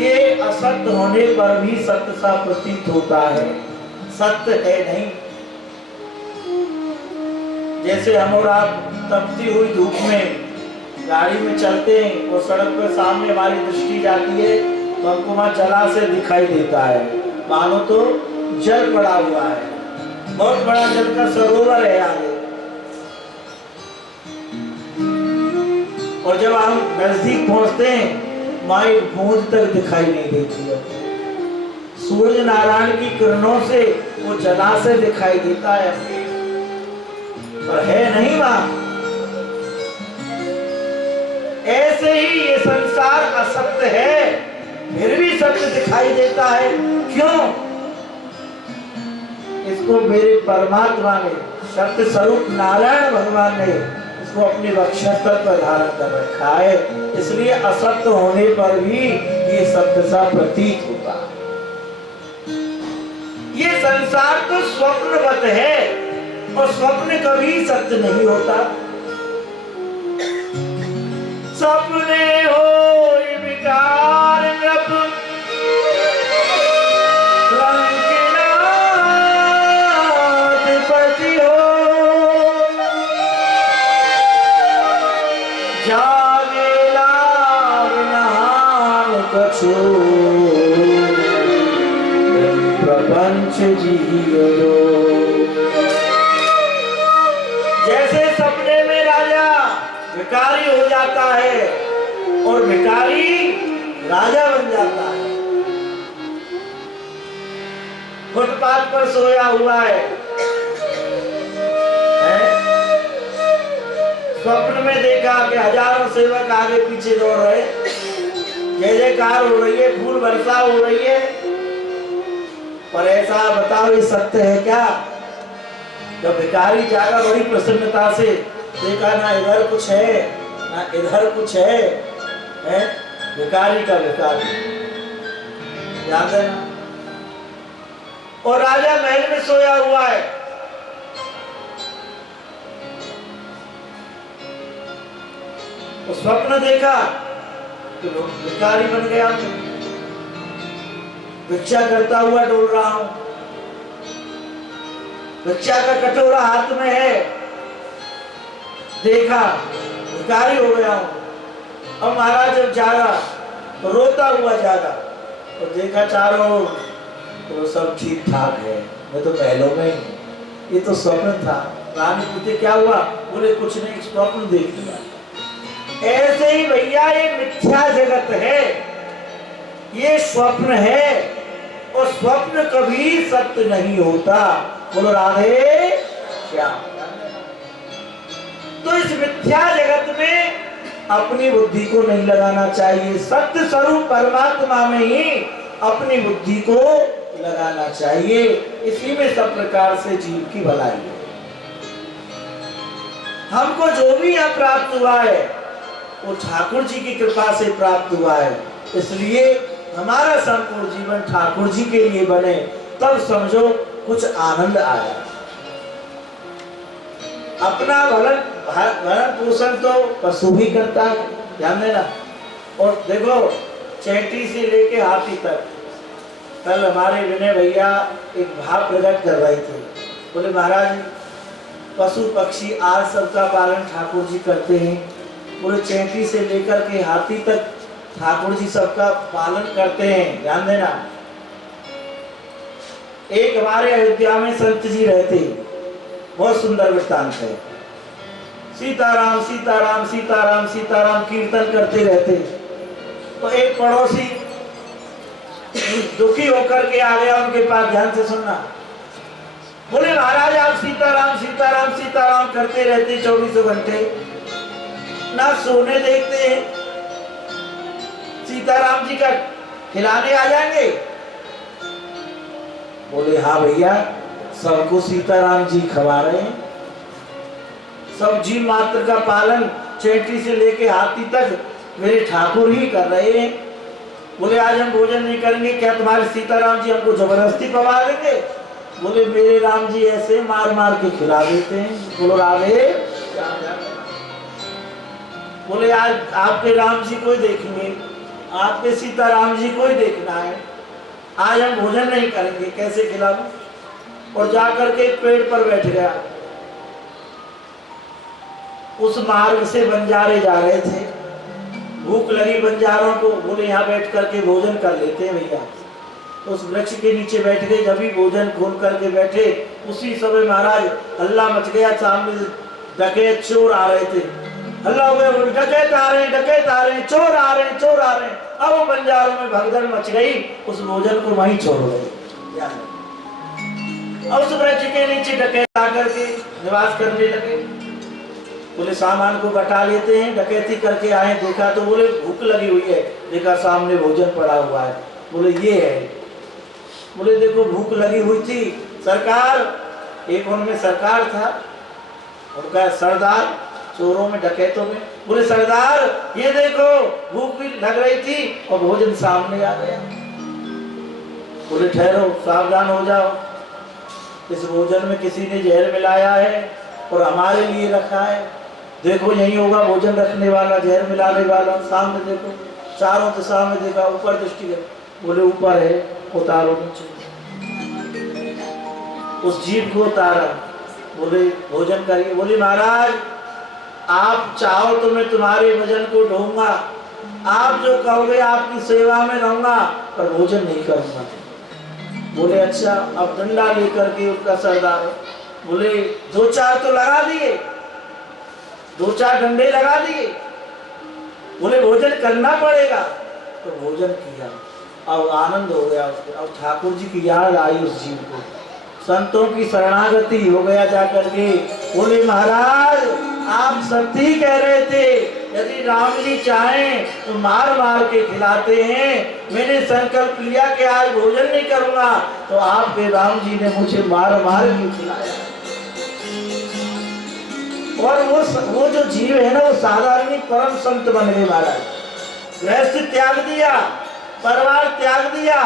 ये असत्य होने पर भी सत्य सा प्रतीत होता है, सत्य है नहीं। जैसे हम और आप तपती हुई धूप में गाड़ी में चलते हैं और सड़क पर सामने हमारी दृष्टि जाती है तो हमको वहां जलाशय दिखाई देता है, मानो तो जल पड़ा हुआ है, बहुत बड़ा जल का सरोवर है आगे। और जब हम नजदीक पहुंचते हैं वहां एक बूंद तक दिखाई नहीं देती है, सूर्य नारायण की किरणों से वो जलाशय दिखाई देता है, पर है नहीं वहां। ऐसे ही ये संसार असत्य है, फिर भी सत्य दिखाई देता है। क्यों? इसको मेरे परमात्मा ने, सत्य स्वरूप नारायण भगवान ने इसको अपने वक्षस्थल पर धारण कर रखा है, इसलिए असत्य होने पर भी ये सत्य सा प्रतीत होता है। ये संसार तो स्वप्नवत है और स्वप्न कभी सत्य नहीं होता। सपने हो विकार नृप पति हो, जागे लाभ नाम कछु प्रपंच जियो। जैसे सपने में राजा भिखारी हो जाता है और भिखारी राजा बन जाता है। फुटपाथ पर सोया हुआ है, स्वप्न में देखा कि हजारों सेवक आगे पीछे दौड़ रहे, जय जयकार हो रही है, फूल वर्षा हो रही है, पर ऐसा बताओ ये सत्य है क्या? जब भिखारी जागा बड़ी प्रसन्नता से देखा, ना इधर कुछ है ना इधर कुछ है, भिखारी का भिखारी, याद है ना? और राजा महल में सोया हुआ है, तो स्वप्न देखा कि भिखारी बन गया, भिक्षा करता हुआ डोल रहा हूं, भिक्षा का कटोरा हाथ में है, देखा भिखारी हो गया हूं। अब महाराज जब जागा तो रोता हुआ जागा, तो देखा चारों तो सब ठीक ठाक है, मैं तो महलों में ही, ये तो स्वप्न था। रानी पूछते क्या हुआ? बोले कुछ नहीं, स्वप्न देख लिया। ऐसे ही भैया ये मिथ्या जगत है, ये स्वप्न है और स्वप्न कभी सत्य नहीं होता। बोलो राधे श्याम। तो इस मिथ्या जगत में अपनी बुद्धि को नहीं लगाना चाहिए, सत्य स्वरूप परमात्मा में ही अपनी बुद्धि को लगाना चाहिए। इसी में सब प्रकार से जीव की भलाई है। हमको जो भी यहाँ प्राप्त हुआ है वो ठाकुर जी की कृपा से प्राप्त हुआ है, इसलिए हमारा संपूर्ण जीवन ठाकुर जी के लिए बने, तब समझो कुछ आनंद आया। अपना भरण पोषण तो पशु भी करता है, ध्यान देना। और देखो चैंटी से लेके हाथी तक, कल हमारे विनय भैया एक भाव प्रकट कर रहे थे, बोले महाराज पशु पक्षी आज सबका पालन ठाकुर जी करते हैं, बोले चैंटी से लेकर के हाथी तक ठाकुर जी सबका पालन करते हैं, ध्यान देना। एक हमारे अयोध्या में संत जी रहते, बहुत सुंदर वृत्तांत है। सीताराम सीताराम सीताराम सीताराम कीर्तन करते रहते, तो एक पड़ोसी दुखी होकर के आ गया उनके पास, ध्यान से सुनना। बोले महाराज आप सीताराम सीताराम सीताराम करते रहते 24 घंटे, ना सोने देखते हैं, सीताराम जी का खिलाने आ जाएंगे? बोले हाँ भैया, सबको सीताराम जी खवा रहे हैं, सब जीव मात्र का पालन चैंटी से लेके हाथी तक मेरे ठाकुर ही कर रहे हैं। बोले आज हम भोजन नहीं करेंगे, क्या तुम्हारे सीताराम जी हमको जबरदस्ती पवा देंगे? बोले मेरे राम जी ऐसे मार मार के खिला देते हैं। बोलो राधे। बोले आज आपके राम जी को ही देखेंगे, आपके सीताराम जी को ही देखना है, आज हम भोजन नहीं करेंगे, कैसे खिलाऊं? और जाकर के पेड़ पर बैठ गया। उस मार्ग से बंजारे जा रहे थे, भूख लगी बंजारों को, बोले यहाँ बैठ करके भोजन कर लेते हैं भैया। तो उस वृक्ष के नीचे बैठ गए, जब भी भोजन खोल करके बैठे, उसी समय महाराज हल्ला मच गया, सामने डकैत चोर आ रहे थे, हल्ला हो गया, डकैत आ रहे हैं, डकैत आ रहे हैं, चोर आ रहे हैं, चोर आ रहे हैं। अब वो बंजारों में भगदड़ मच गई, उस भोजन को वहीं छोड़ गए। अब उस वृक्ष के नीचे डकैत आकर के निवास करने लगे। बोले सामान को बटा लेते हैं, डकैती करके आए, देखा तो बोले भूख लगी हुई है, देखा सामने भोजन पड़ा हुआ है, बोले ये है। बोले देखो भूख लगी हुई थी सरकार, एक उनमें सरकार था, उनका सरदार चोरों में डकैतों में। बोले सरदार ये देखो भूख भी लग रही थी और भोजन सामने आ गया। बोले ठहरो, सावधान हो जाओ, इस भोजन में किसी ने जहर मिलाया है और हमारे लिए रखा है। देखो यही होगा भोजन रखने वाला, जहर मिलाने वाला। सामने देखो, चारों दिशा में देखा, ऊपर दृष्टि है। बोले ऊपर है, उतारो नीचे। उस जीव को उतारा, बोले भोजन करिए। बोले महाराज आप चाहो तो मैं तुम्हारे भोजन को ढूंढूंगा, आप जो कहोगे आपकी सेवा में रहूंगा, पर भोजन नहीं करूंगा। बोले अच्छा। अब डंडा लेकर के उसका सरदार, बोले दो चार तो लगा दिए, दो चार डंडे लगा दिए। बोले भोजन करना पड़ेगा, तो भोजन किया। अब आनंद हो गया उसको। अब ठाकुर जी की याद आई उस जीव को, संतों की शरणागति हो गया जाकर के। बोले महाराज आप सत्य कह रहे थे, यदि राम जी चाहें तो मार मार के खिलाते हैं। मैंने संकल्प लिया कि आज भोजन नहीं करूंगा, तो आपके राम जी ने मुझे मार मार के खिलाया। और वो जो जीव है ना, वो साधारण परम संत बन गए महाराज। गृहस्थ त्याग दिया, परिवार त्याग दिया,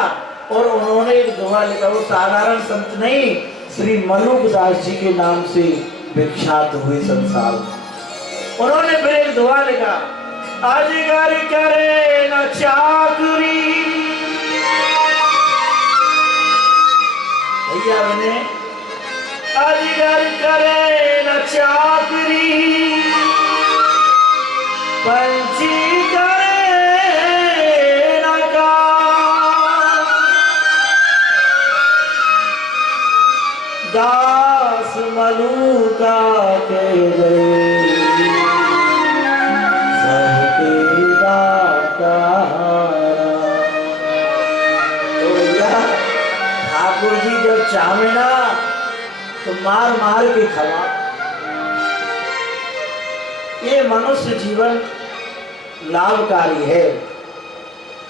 और उन्होंने एक दोहा लिखा। वो साधारण संत नहीं, श्री मलुकदास जी के नाम से विख्यात हुए संसार। उन्होंने फिर एक दोहा लिखा, अजगर करे न चाकरी। भैया बने, अजगर करे न चाकरी, पंछी करे न गान, दास मलुका के गए सबके दाता। तो भैया ठाकुर जी जब चाहे ना तो मार मार के खवा। ये मनुष्य जीवन लाभकारी है,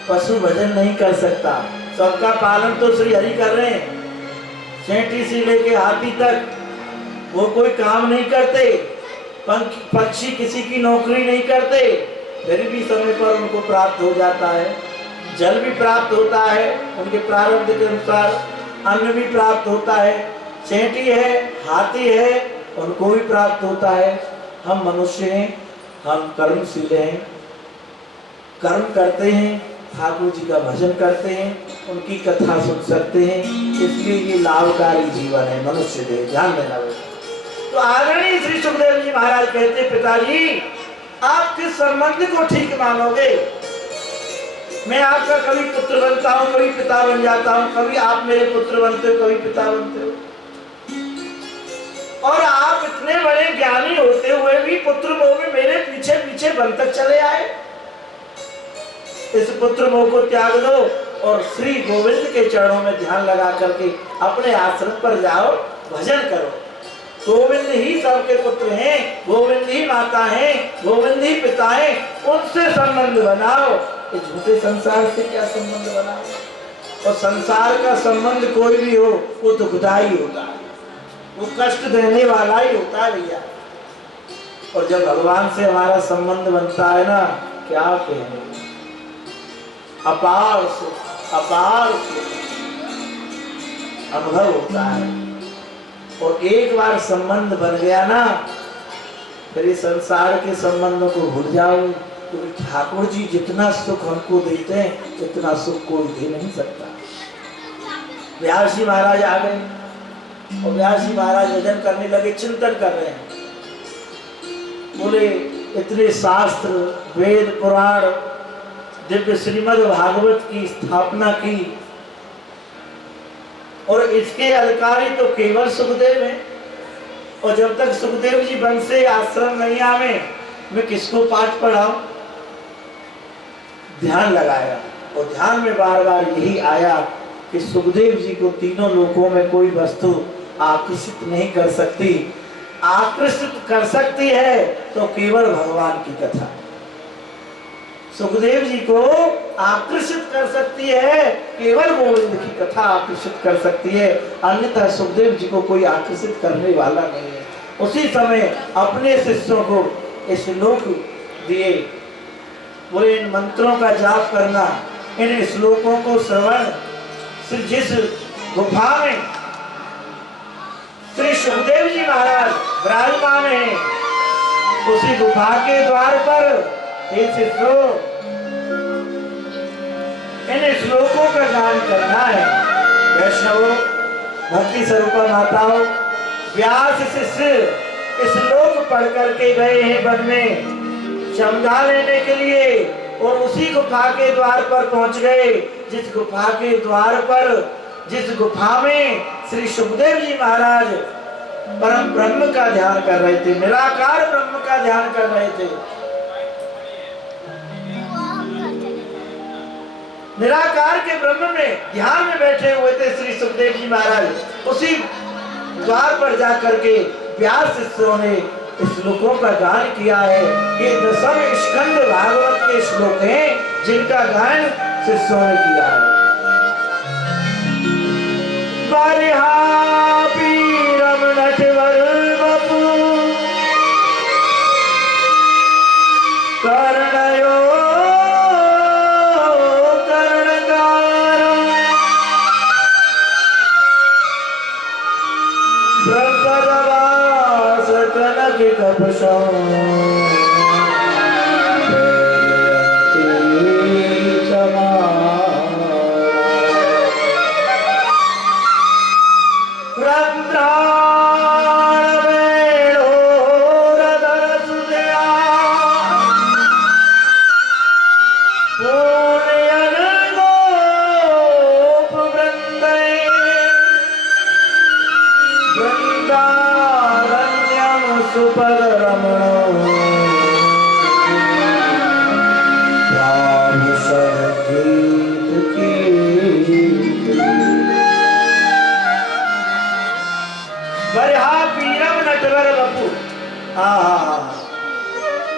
पशु भजन नहीं कर सकता। सबका पालन तो श्री हरि कर रहे हैं, चेंटी से लेके हाथी तक वो कोई काम नहीं करते, पक्षी किसी की नौकरी नहीं करते, फिर भी समय पर उनको प्राप्त हो जाता है। जल भी प्राप्त होता है, उनके प्रारब्ध के अनुसार अन्न भी प्राप्त होता है। चेंटी है, हाथी है, उनको भी प्राप्त होता है। हम मनुष्य हैं, हम कर्मशील हैं, कर्म करते हैं, ठाकुर जी का भजन करते हैं, उनकी कथा सुन सकते हैं, इसलिए ये लाभकारी जीवन है मनुष्य देह। ध्यान देना। तो आदरणीय श्री सुखदेव जी महाराज कहते, पिताजी आप किस संबंध को ठीक मानोगे? मैं आपका कभी पुत्र बनता हूँ, कभी पिता बन जाता हूँ, कभी आप मेरे पुत्र बनते हो, कभी पिता बनते हो, और आप इतने बड़े ज्ञानी होते हुए भी पुत्र मोह में मेरे पीछे पीछे बनकर चले आए। इस पुत्र मोह को त्याग दो और श्री गोविंद के चरणों में ध्यान लगा करके अपने आश्रम पर जाओ, भजन करो। गोविंद ही सबके पुत्र हैं, गोविंद ही माता हैं, गोविंद ही पिता हैं, उनसे संबंध बनाओ। ये झूठे संसार से क्या संबंध बनाओ? और संसार का संबंध कोई भी हो वो दुखदायी होता है, वो कष्ट देने वाला ही होता है भैया। और जब भगवान से हमारा संबंध बनता है ना, क्या कहने, अपार सुख, अपार सुख अनुभव होता है। और एक बार संबंध बन गया ना, फिर इस संसार के संबंधों को भूल जाओ। क्योंकि ठाकुर जी जितना सुख हमको देते हैं उतना सुख कोई दे नहीं सकता। व्यास जी महाराज आ गए और व्यास जी महाराज भजन करने लगे, चिंतन कर रहे हैं। बोले इतने शास्त्र, वेद, पुराण, दिव्य श्रीमद् भागवत की स्थापना की, और इसके अधिकारी तो केवल सुखदेव हैं। और जब तक सुखदेव जी वन से आश्रम नहीं आवे, मैं किसको पाठ पढ़ाऊं? ध्यान लगाया और ध्यान में बार बार यही आया कि सुखदेव जी को तीनों लोकों में कोई वस्तु आकर्षित नहीं कर सकती। आकर्षित कर सकती है तो केवल भगवान की कथा। सुखदेव जी को आकर्षित कर सकती है केवल गोविंद की कथा आकर्षित कर सकती है, अन्यथा सुखदेव जी को कोई आकर्षित करने वाला नहीं है। उसी समय अपने शिष्यों को श्लोक दिए, बोले इन मंत्रों का जाप करना, इन श्लोकों को श्रवण। जिस गुफा में श्री सुखदेव जी महाराज विराजमान है, उसी गुफा के द्वार पर शिष्यों इन श्लोकों का गान करना है। वैष्णवों, भक्ति स्वरूपा माताओं, व्यास शिष्य इस श्लोक पढ़ करके गए हैं वन में शमधा लेने के लिए और उसी गुफा के द्वार पर पहुंच गए जिस गुफा के द्वार पर, जिस गुफा में श्री सुखदेव जी महाराज परम ब्रह्म का ध्यान कर रहे थे, निराकार ब्रह्म का ध्यान कर रहे थे। निराकार के ब्रह्म में ध्यान में बैठे हुए थे श्री सुखदेव जी महाराज। उसी द्वार पर जाकर के व्यास शिष्यों ने श्लोकों का गान किया है। ये दसम स्कंद भागवत के श्लोक हैं जिनका गान शिष्यों ने किया है। बरिहापीरम नटवर बपू कर्णयो कर्णकारं ब्रह्मवास कनक कपशं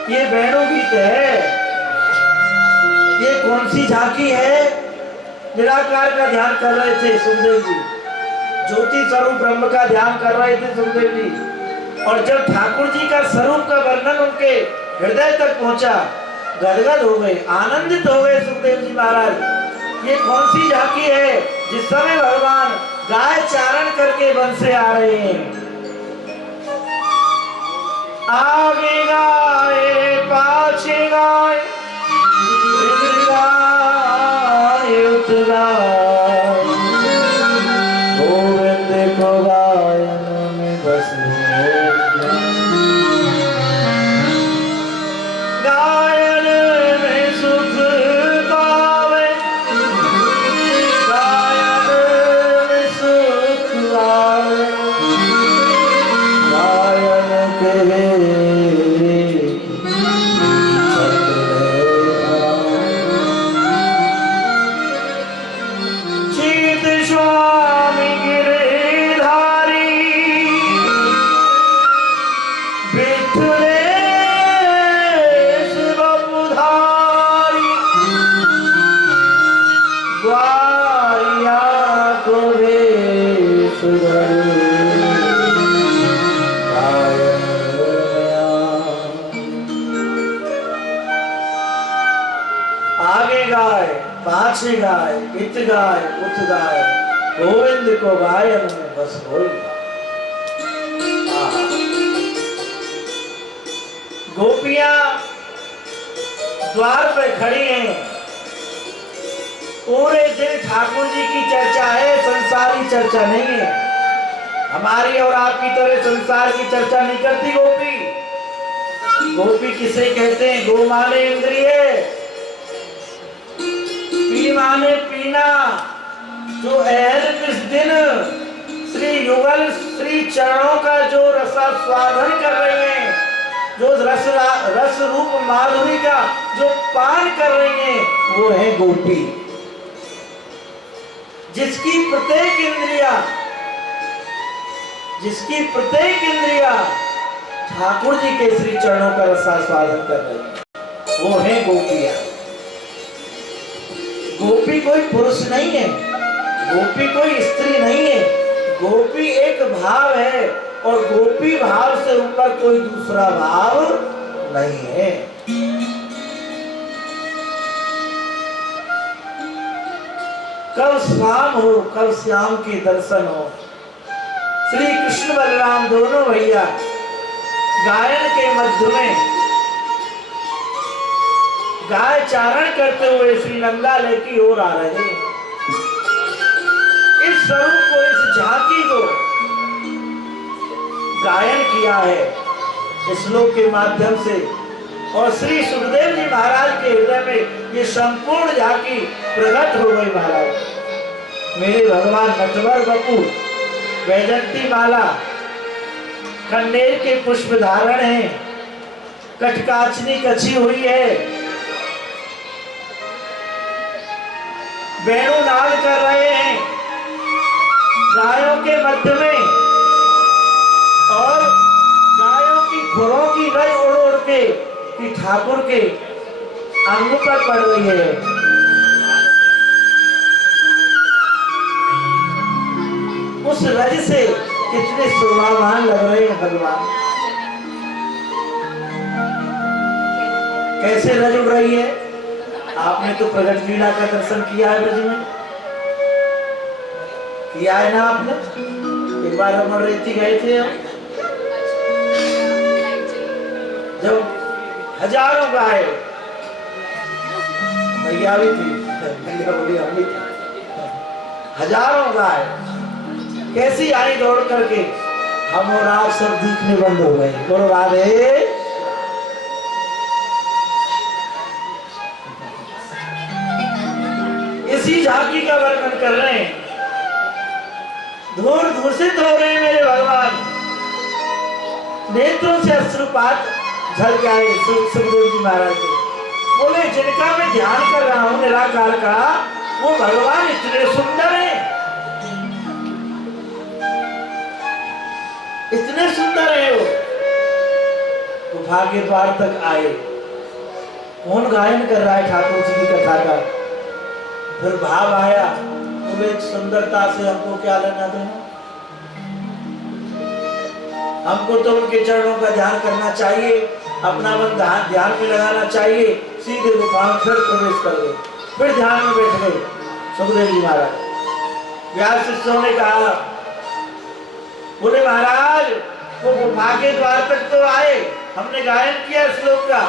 ये वेणु गीत है। ये कौन सी झांकी है? निराकार का ध्यान कर रहे थे सुखदेव जी, ज्योति स्वरूप ब्रह्म का ध्यान कर रहे थे सुखदेव जी। और जब ठाकुर जी का स्वरूप का वर्णन उनके हृदय तक पहुंचा, गदगद हो गए, आनंदित हो गए सुखदेव जी महाराज। ये कौन सी झांकी है जिस समय भगवान गाय चारण करके वन से आ रहे हैं? आगे गाय पाछे गाय गोविंद को गायन में बस गायन में सुख पावे, गायन में सुख आवे, गायन के पाछे गाय, इत गाय, उत गाय, गोविंद को गायन में बस बोल। गोपियां द्वार पे खड़ी हैं, पूरे दिन ठाकुर जी की चर्चा है, संसारी चर्चा नहीं है। हमारी और आपकी तरह संसार की चर्चा नहीं करती गोपी। गोपी किसे कहते हैं? गो माने इंद्रिय, पी माने पीना। जो अहल इस दिन श्री युगल श्री चरणों का जो रसा स्वादन कर रहे हैं, जो रस रूप माधुरी का जो पान कर रही हैं, वो है गोपी। जिसकी प्रत्येक इंद्रिया ठाकुर जी के श्री चरणों का रसास्वादन कर रही है, वो है गोपियां। गोपी कोई पुरुष नहीं है, गोपी कोई स्त्री नहीं है, गोपी एक भाव है, और गोपी भाव से ऊपर कोई दूसरा भाव नहीं है। कब शाम हो, कब श्याम के दर्शन हो। श्री कृष्ण बलराम दोनों भैया गायन के मध्य में गाय चारण करते हुए श्री नंदालय की ओर आ रहे हैं। इस स्वरूप को, इस झांकी को गायन किया है श्लोक के माध्यम से, और श्री सुखदेव जी महाराज के हृदय में ये संपूर्ण झांकी प्रकट हो गई। महाराज मेरे भगवान नटवर बपू वैजंती माला कन्नेर के पुष्प धारण है, कटकाचनी कची हुई है, वेणुनाद कर रहे हैं गायों के मध्य में, और गायों की खुरों की गई उड़ उड़ के कि ठाकुर के अंग पर पड़ रही है। उस रज से कितने शोभावान लग रहे हैं भगवान। कैसे रज उड़ रही है। आपने तो प्रगट लीला का दर्शन किया है ब्रज में, किया है ना आपने। एक बार हम रेती गए थे, जब हजारों गाय, भैया भी थी, भैया बोली हम भी थी, हजारों गाय कैसी आई दौड़ करके, हम और आप सब दिखने बंद हो गए। बोलो राधे। इसी झांकी का वर्णन कर रहे हैं। धूर धूषित हो रहे हैं मेरे भगवान, नेत्रों से अश्रुपात झलक आए सुखदेव जी महाराज के। बोले जिनका मैं ध्यान कर रहा हूं निराकार का, वो भगवान इतने सुंदर हैं, इतने सुंदर है वो। गुफा के द्वार तक आए। कौन गायन कर रहा है ठाकुर जी की कथा का। फिर भाव आया, बोले सुंदरता से हमको क्या लेना देना, हमको तो उनके चरणों का ध्यान करना चाहिए, अपना मन ध्यान में लगाना चाहिए। सीधे गुफा में फिर प्रवेश कर गए, फिर ध्यान में बैठ गए सुखदेव जी महाराज। व्यास शिष्यों ने कहा, बोले महाराज वो गुफा के द्वार तक तो आए, हमने गायन किया श्लोक का,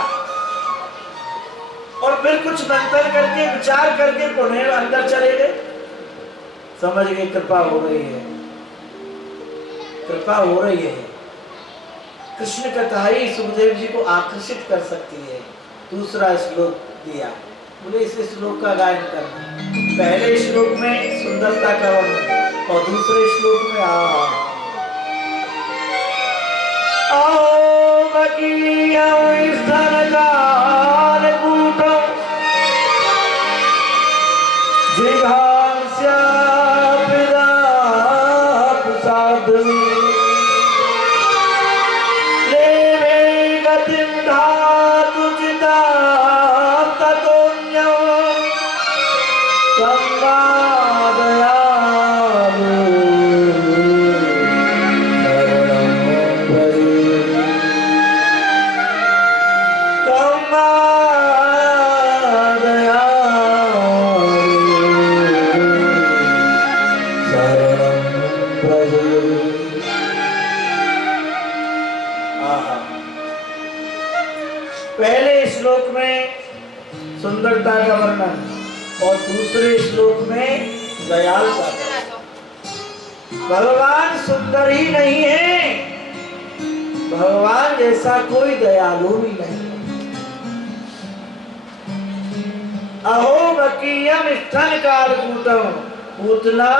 और फिर कुछ मंथन करके विचार करके पुनः अंदर चले गए। समझ गए कृपा हो रही है, कृपा हो रही है। कृष्ण कथा ही सुखदेव जी को आकर्षित कर सकती है। दूसरा श्लोक दिया, बोले इस श्लोक का गायन करना। पहले श्लोक में सुंदरता का वर्णन, और दूसरे श्लोक में पहले श्लोक में सुंदरता का वर्णन, और दूसरे श्लोक में दयालुता। भगवान सुंदर ही नहीं है, भगवान जैसा कोई दयालु भी नहीं। अहो बकीयम स्तन कालकूटम, पूतना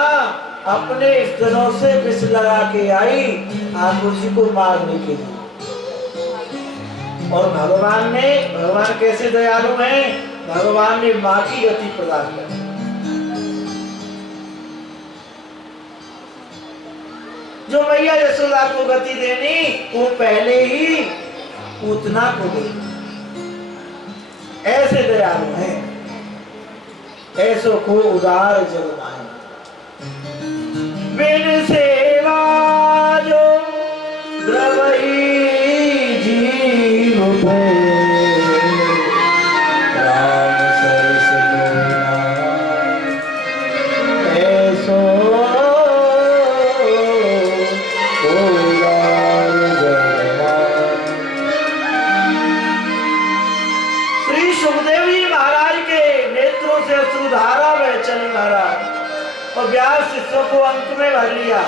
अपने स्तनों से विष लगा के आई ठाकुर जी को मारने के लिए। और भगवान कैसे दयालु हैं? भगवान ने माँ की गति प्रदान कर दी। जो मैया यशोदा को गति देनी वो पहले ही पूतना को दे। ऐसे दयालु हैं, ऐसो को उदार जग माए। बिन सेवा जो द्रवई जीव पे, राम सरस ऐसो उदार जग माए। श्री सुखदेव जी महाराज के नेत्रों से अश्रुधारा में चल महाराज और व्यास शिष्यों को अंक में भर लिया।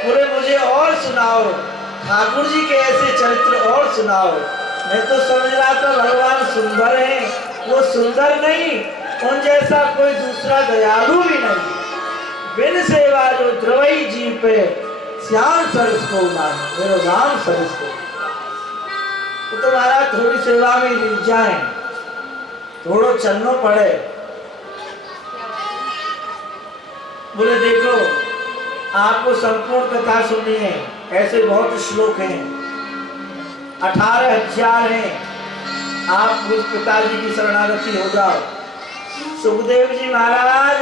बोले मुझे और सुनाओ, ठाकुर जी के ऐसे चरित्र और सुनाओ। मैं तो समझ रहा था भगवान सुंदर हैं, वो सुंदर नहीं, उन जैसा कोई दूसरा दयालु भी नहीं। बिन सेवा जो द्रवई जी पे, श्याम सरस को मान, मेरा राम सरस को। तो तुम्हारा थोड़ी सेवा में गिर जाए, थोड़ो चलनो पड़े। बोले देखो आपको संपूर्ण कथा सुननी है, ऐसे बहुत श्लोक हैं, 18,000 हैं। आप मुझ पिताजी की शरणागति हो जाओ। सुखदेव जी महाराज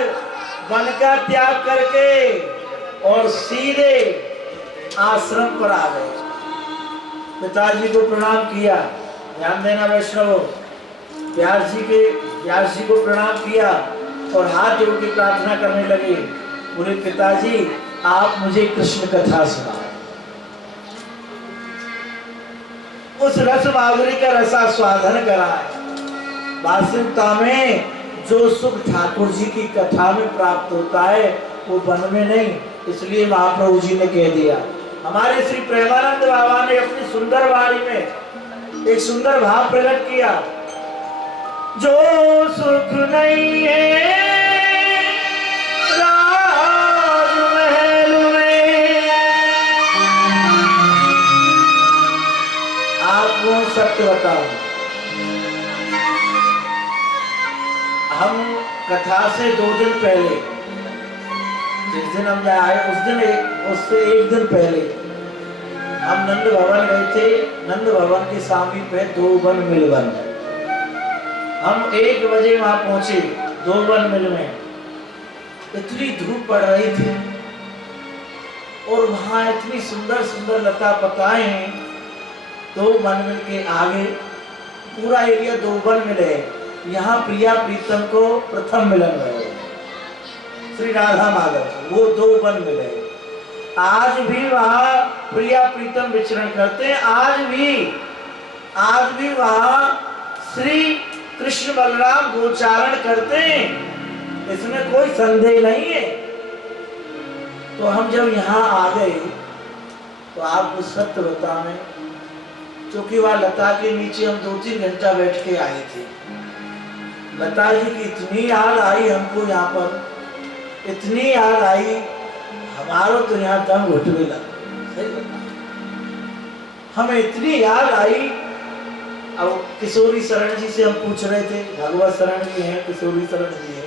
वन का त्याग करके और सीधे आश्रम पर आ गए। पिताजी को प्रणाम किया, ध्यान देना वैष्णव, व्यास जी को प्रणाम किया और हाथ जोड़ के प्रार्थना करने लगे। बोले पिताजी आप मुझे कृष्ण कथा सुनाओ। उस रस माधुरी का रसास्वादन कराए। वास्तविकता में जो सुख ठाकुर जी की कथा में प्राप्त होता है वो वन में नहीं। इसलिए महाप्रभु जी ने कह दिया, हमारे श्री प्रेमानंद बाबा ने अपनी सुंदर वाणी में एक सुंदर भाव प्रकट किया। जो सुख नहीं है राजमहल में, आपको सत्य बताओ, हम कथा से 2 दिन पहले, जिस दिन हम आए उस दिन उससे 1 दिन पहले हम नंद भवन गए थे। नंद भवन के सामने पे 2 वन मिलवन, हम 1 बजे वहां पहुंचे। 2 वन मिल में इतनी धूप पड़ रही थी और वहां इतनी सुंदर सुंदर लता पताएं हैं। 2 वन मिल के आगे पूरा एरिया 2 वन मिल है। यहाँ प्रिया प्रीतम को प्रथम मिलन हुआ, श्री राधा माधव, वो 2 वन मिले। आज भी वहाँ प्रिया प्रीतम विचरण करते हैं। आज भी वहाँ श्री कृष्ण बलराम गोचारण करते हैं, इसमें कोई संदेह नहीं है। तो हम जब यहाँ आ गए तो आपको सत्य बता में, क्योंकि वहाँ लता के नीचे हम 2-3 घंटा बैठ के आए थे। लता जी की इतनी याद आई हमको, यहाँ पर इतनी याद आई, हमारो तो यहाँ दम घुटने लगा। सही बता, हमें इतनी याद आई। अब किशोरी शरण जी से हम पूछ रहे थे, भगवत शरण जी हैं, किशोरी शरण जी है,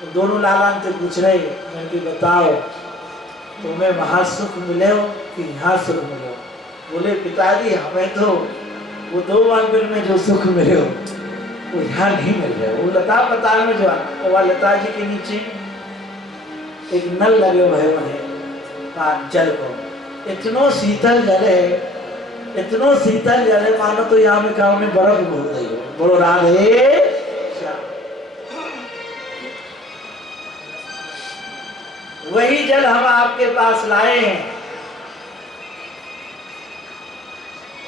तो दोनों लालान से पूछ रहे, मैंने बताओ तुम्हें वहाँ सुख मिले हो कि यहाँ सुख मिले हो? बोले पिताजी हमें तो वो 2 मंदिर में जो सुख मिले हो वो यहाँ नहीं मिल रहा। वो लता पताल में जो वह लता जी के नीचे एक नल लगे हुए हैं जल को, इतनो शीतल जल है, इतनो शीतल जल है मानो तो यहाँ में गाँव में बर्फ घूम रही हो। बोलो राधे। वही जल हम आपके पास लाए हैं।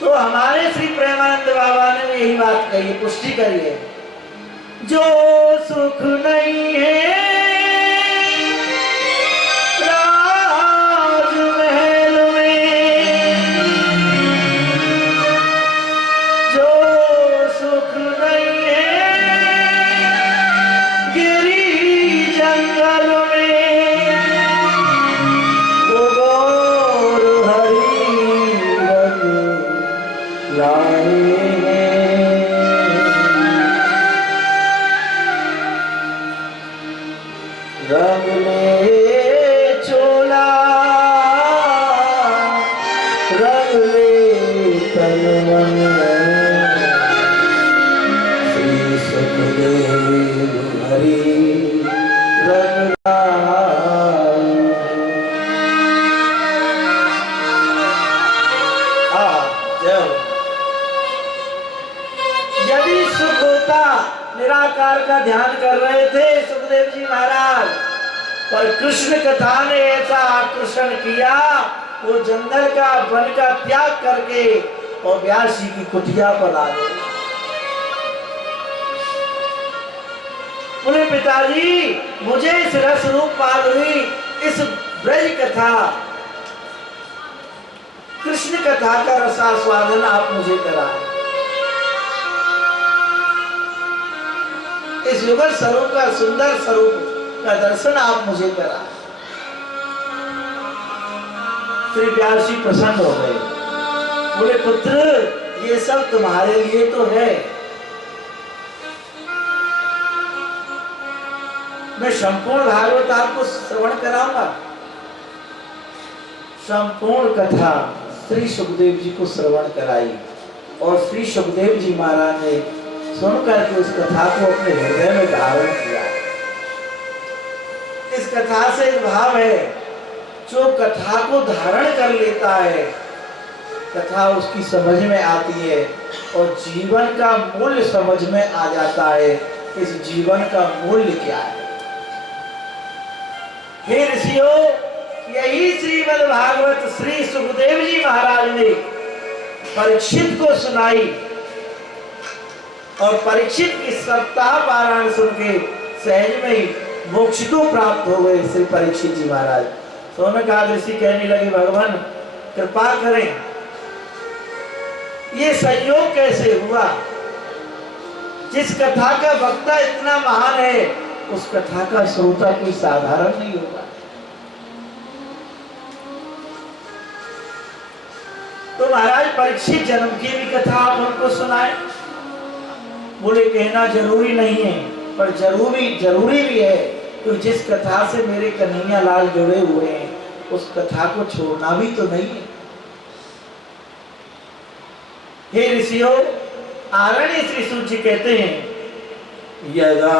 तो हमारे श्री प्रेमानंद बाबा ने भी यही बात कही, पुष्टि करी है। जो सुख नहीं है राजमहल में, जो सुख नहीं है गिरी जंगल में, वो गौर हरि रंग लाए हैं। रंगले तन मन श्री सुखदेव हरि रंग यदि सुख होता, निराकार का ध्यान कर रहे थे सुखदेव जी महाराज, पर कृष्ण कथा ने ऐसा आकर्षण किया, वो जंगल का वन का त्याग करके और व्यास जी की कुटिया पर आ गए। बोले पिताजी, मुझे इस रस रूप माधुरी, इस ब्रज कथा, कृष्ण कथा का रसास्वादन आप मुझे कराएं। इस युगल स्वरूप का, सुंदर स्वरूप का दर्शन आप मुझे कराएं। श्री व्यास जी प्रसन्न हो गए। बोले पुत्र, ये सब तुम्हारे लिए तो है, मैं संपूर्ण भागवत आपको श्रवण कराऊंगा। संपूर्ण कथा श्री सुखदेव जी को श्रवण कराई और श्री सुखदेव जी महाराज ने सुनकर के उस कथा को अपने हृदय में धारण किया। इस कथा से एक भाव है, जो कथा को धारण कर लेता है, कथा उसकी समझ में आती है और जीवन का मूल्य समझ में आ जाता है। इस जीवन का मूल्य क्या है? हे ऋषियों, यही श्रीमद् भागवत श्री सुखदेव जी महाराज ने परीक्षित को सुनाई और परीक्षित की सप्ताह पारायण सुन के सहज में ही मोक्ष को प्राप्त हो गए श्री परीक्षित जी महाराज। सोनक ऋषि कहने लगे, भगवान कृपा करें, ये संयोग कैसे हुआ? जिस कथा का वक्ता इतना महान है, उस कथा का श्रोता कोई साधारण नहीं होगा। तो महाराज परीक्षित जन्म की भी कथा आप उनको सुनाए। बोले कहना जरूरी नहीं है, पर जरूरी भी है, तो जिस कथा से मेरे कन्हैया लाल जुड़े हुए हैं, उस कथा को छोड़ना भी तो नहीं है। हे ऋषियों, आरण्य श्री सूत जी कहते हैं, यदा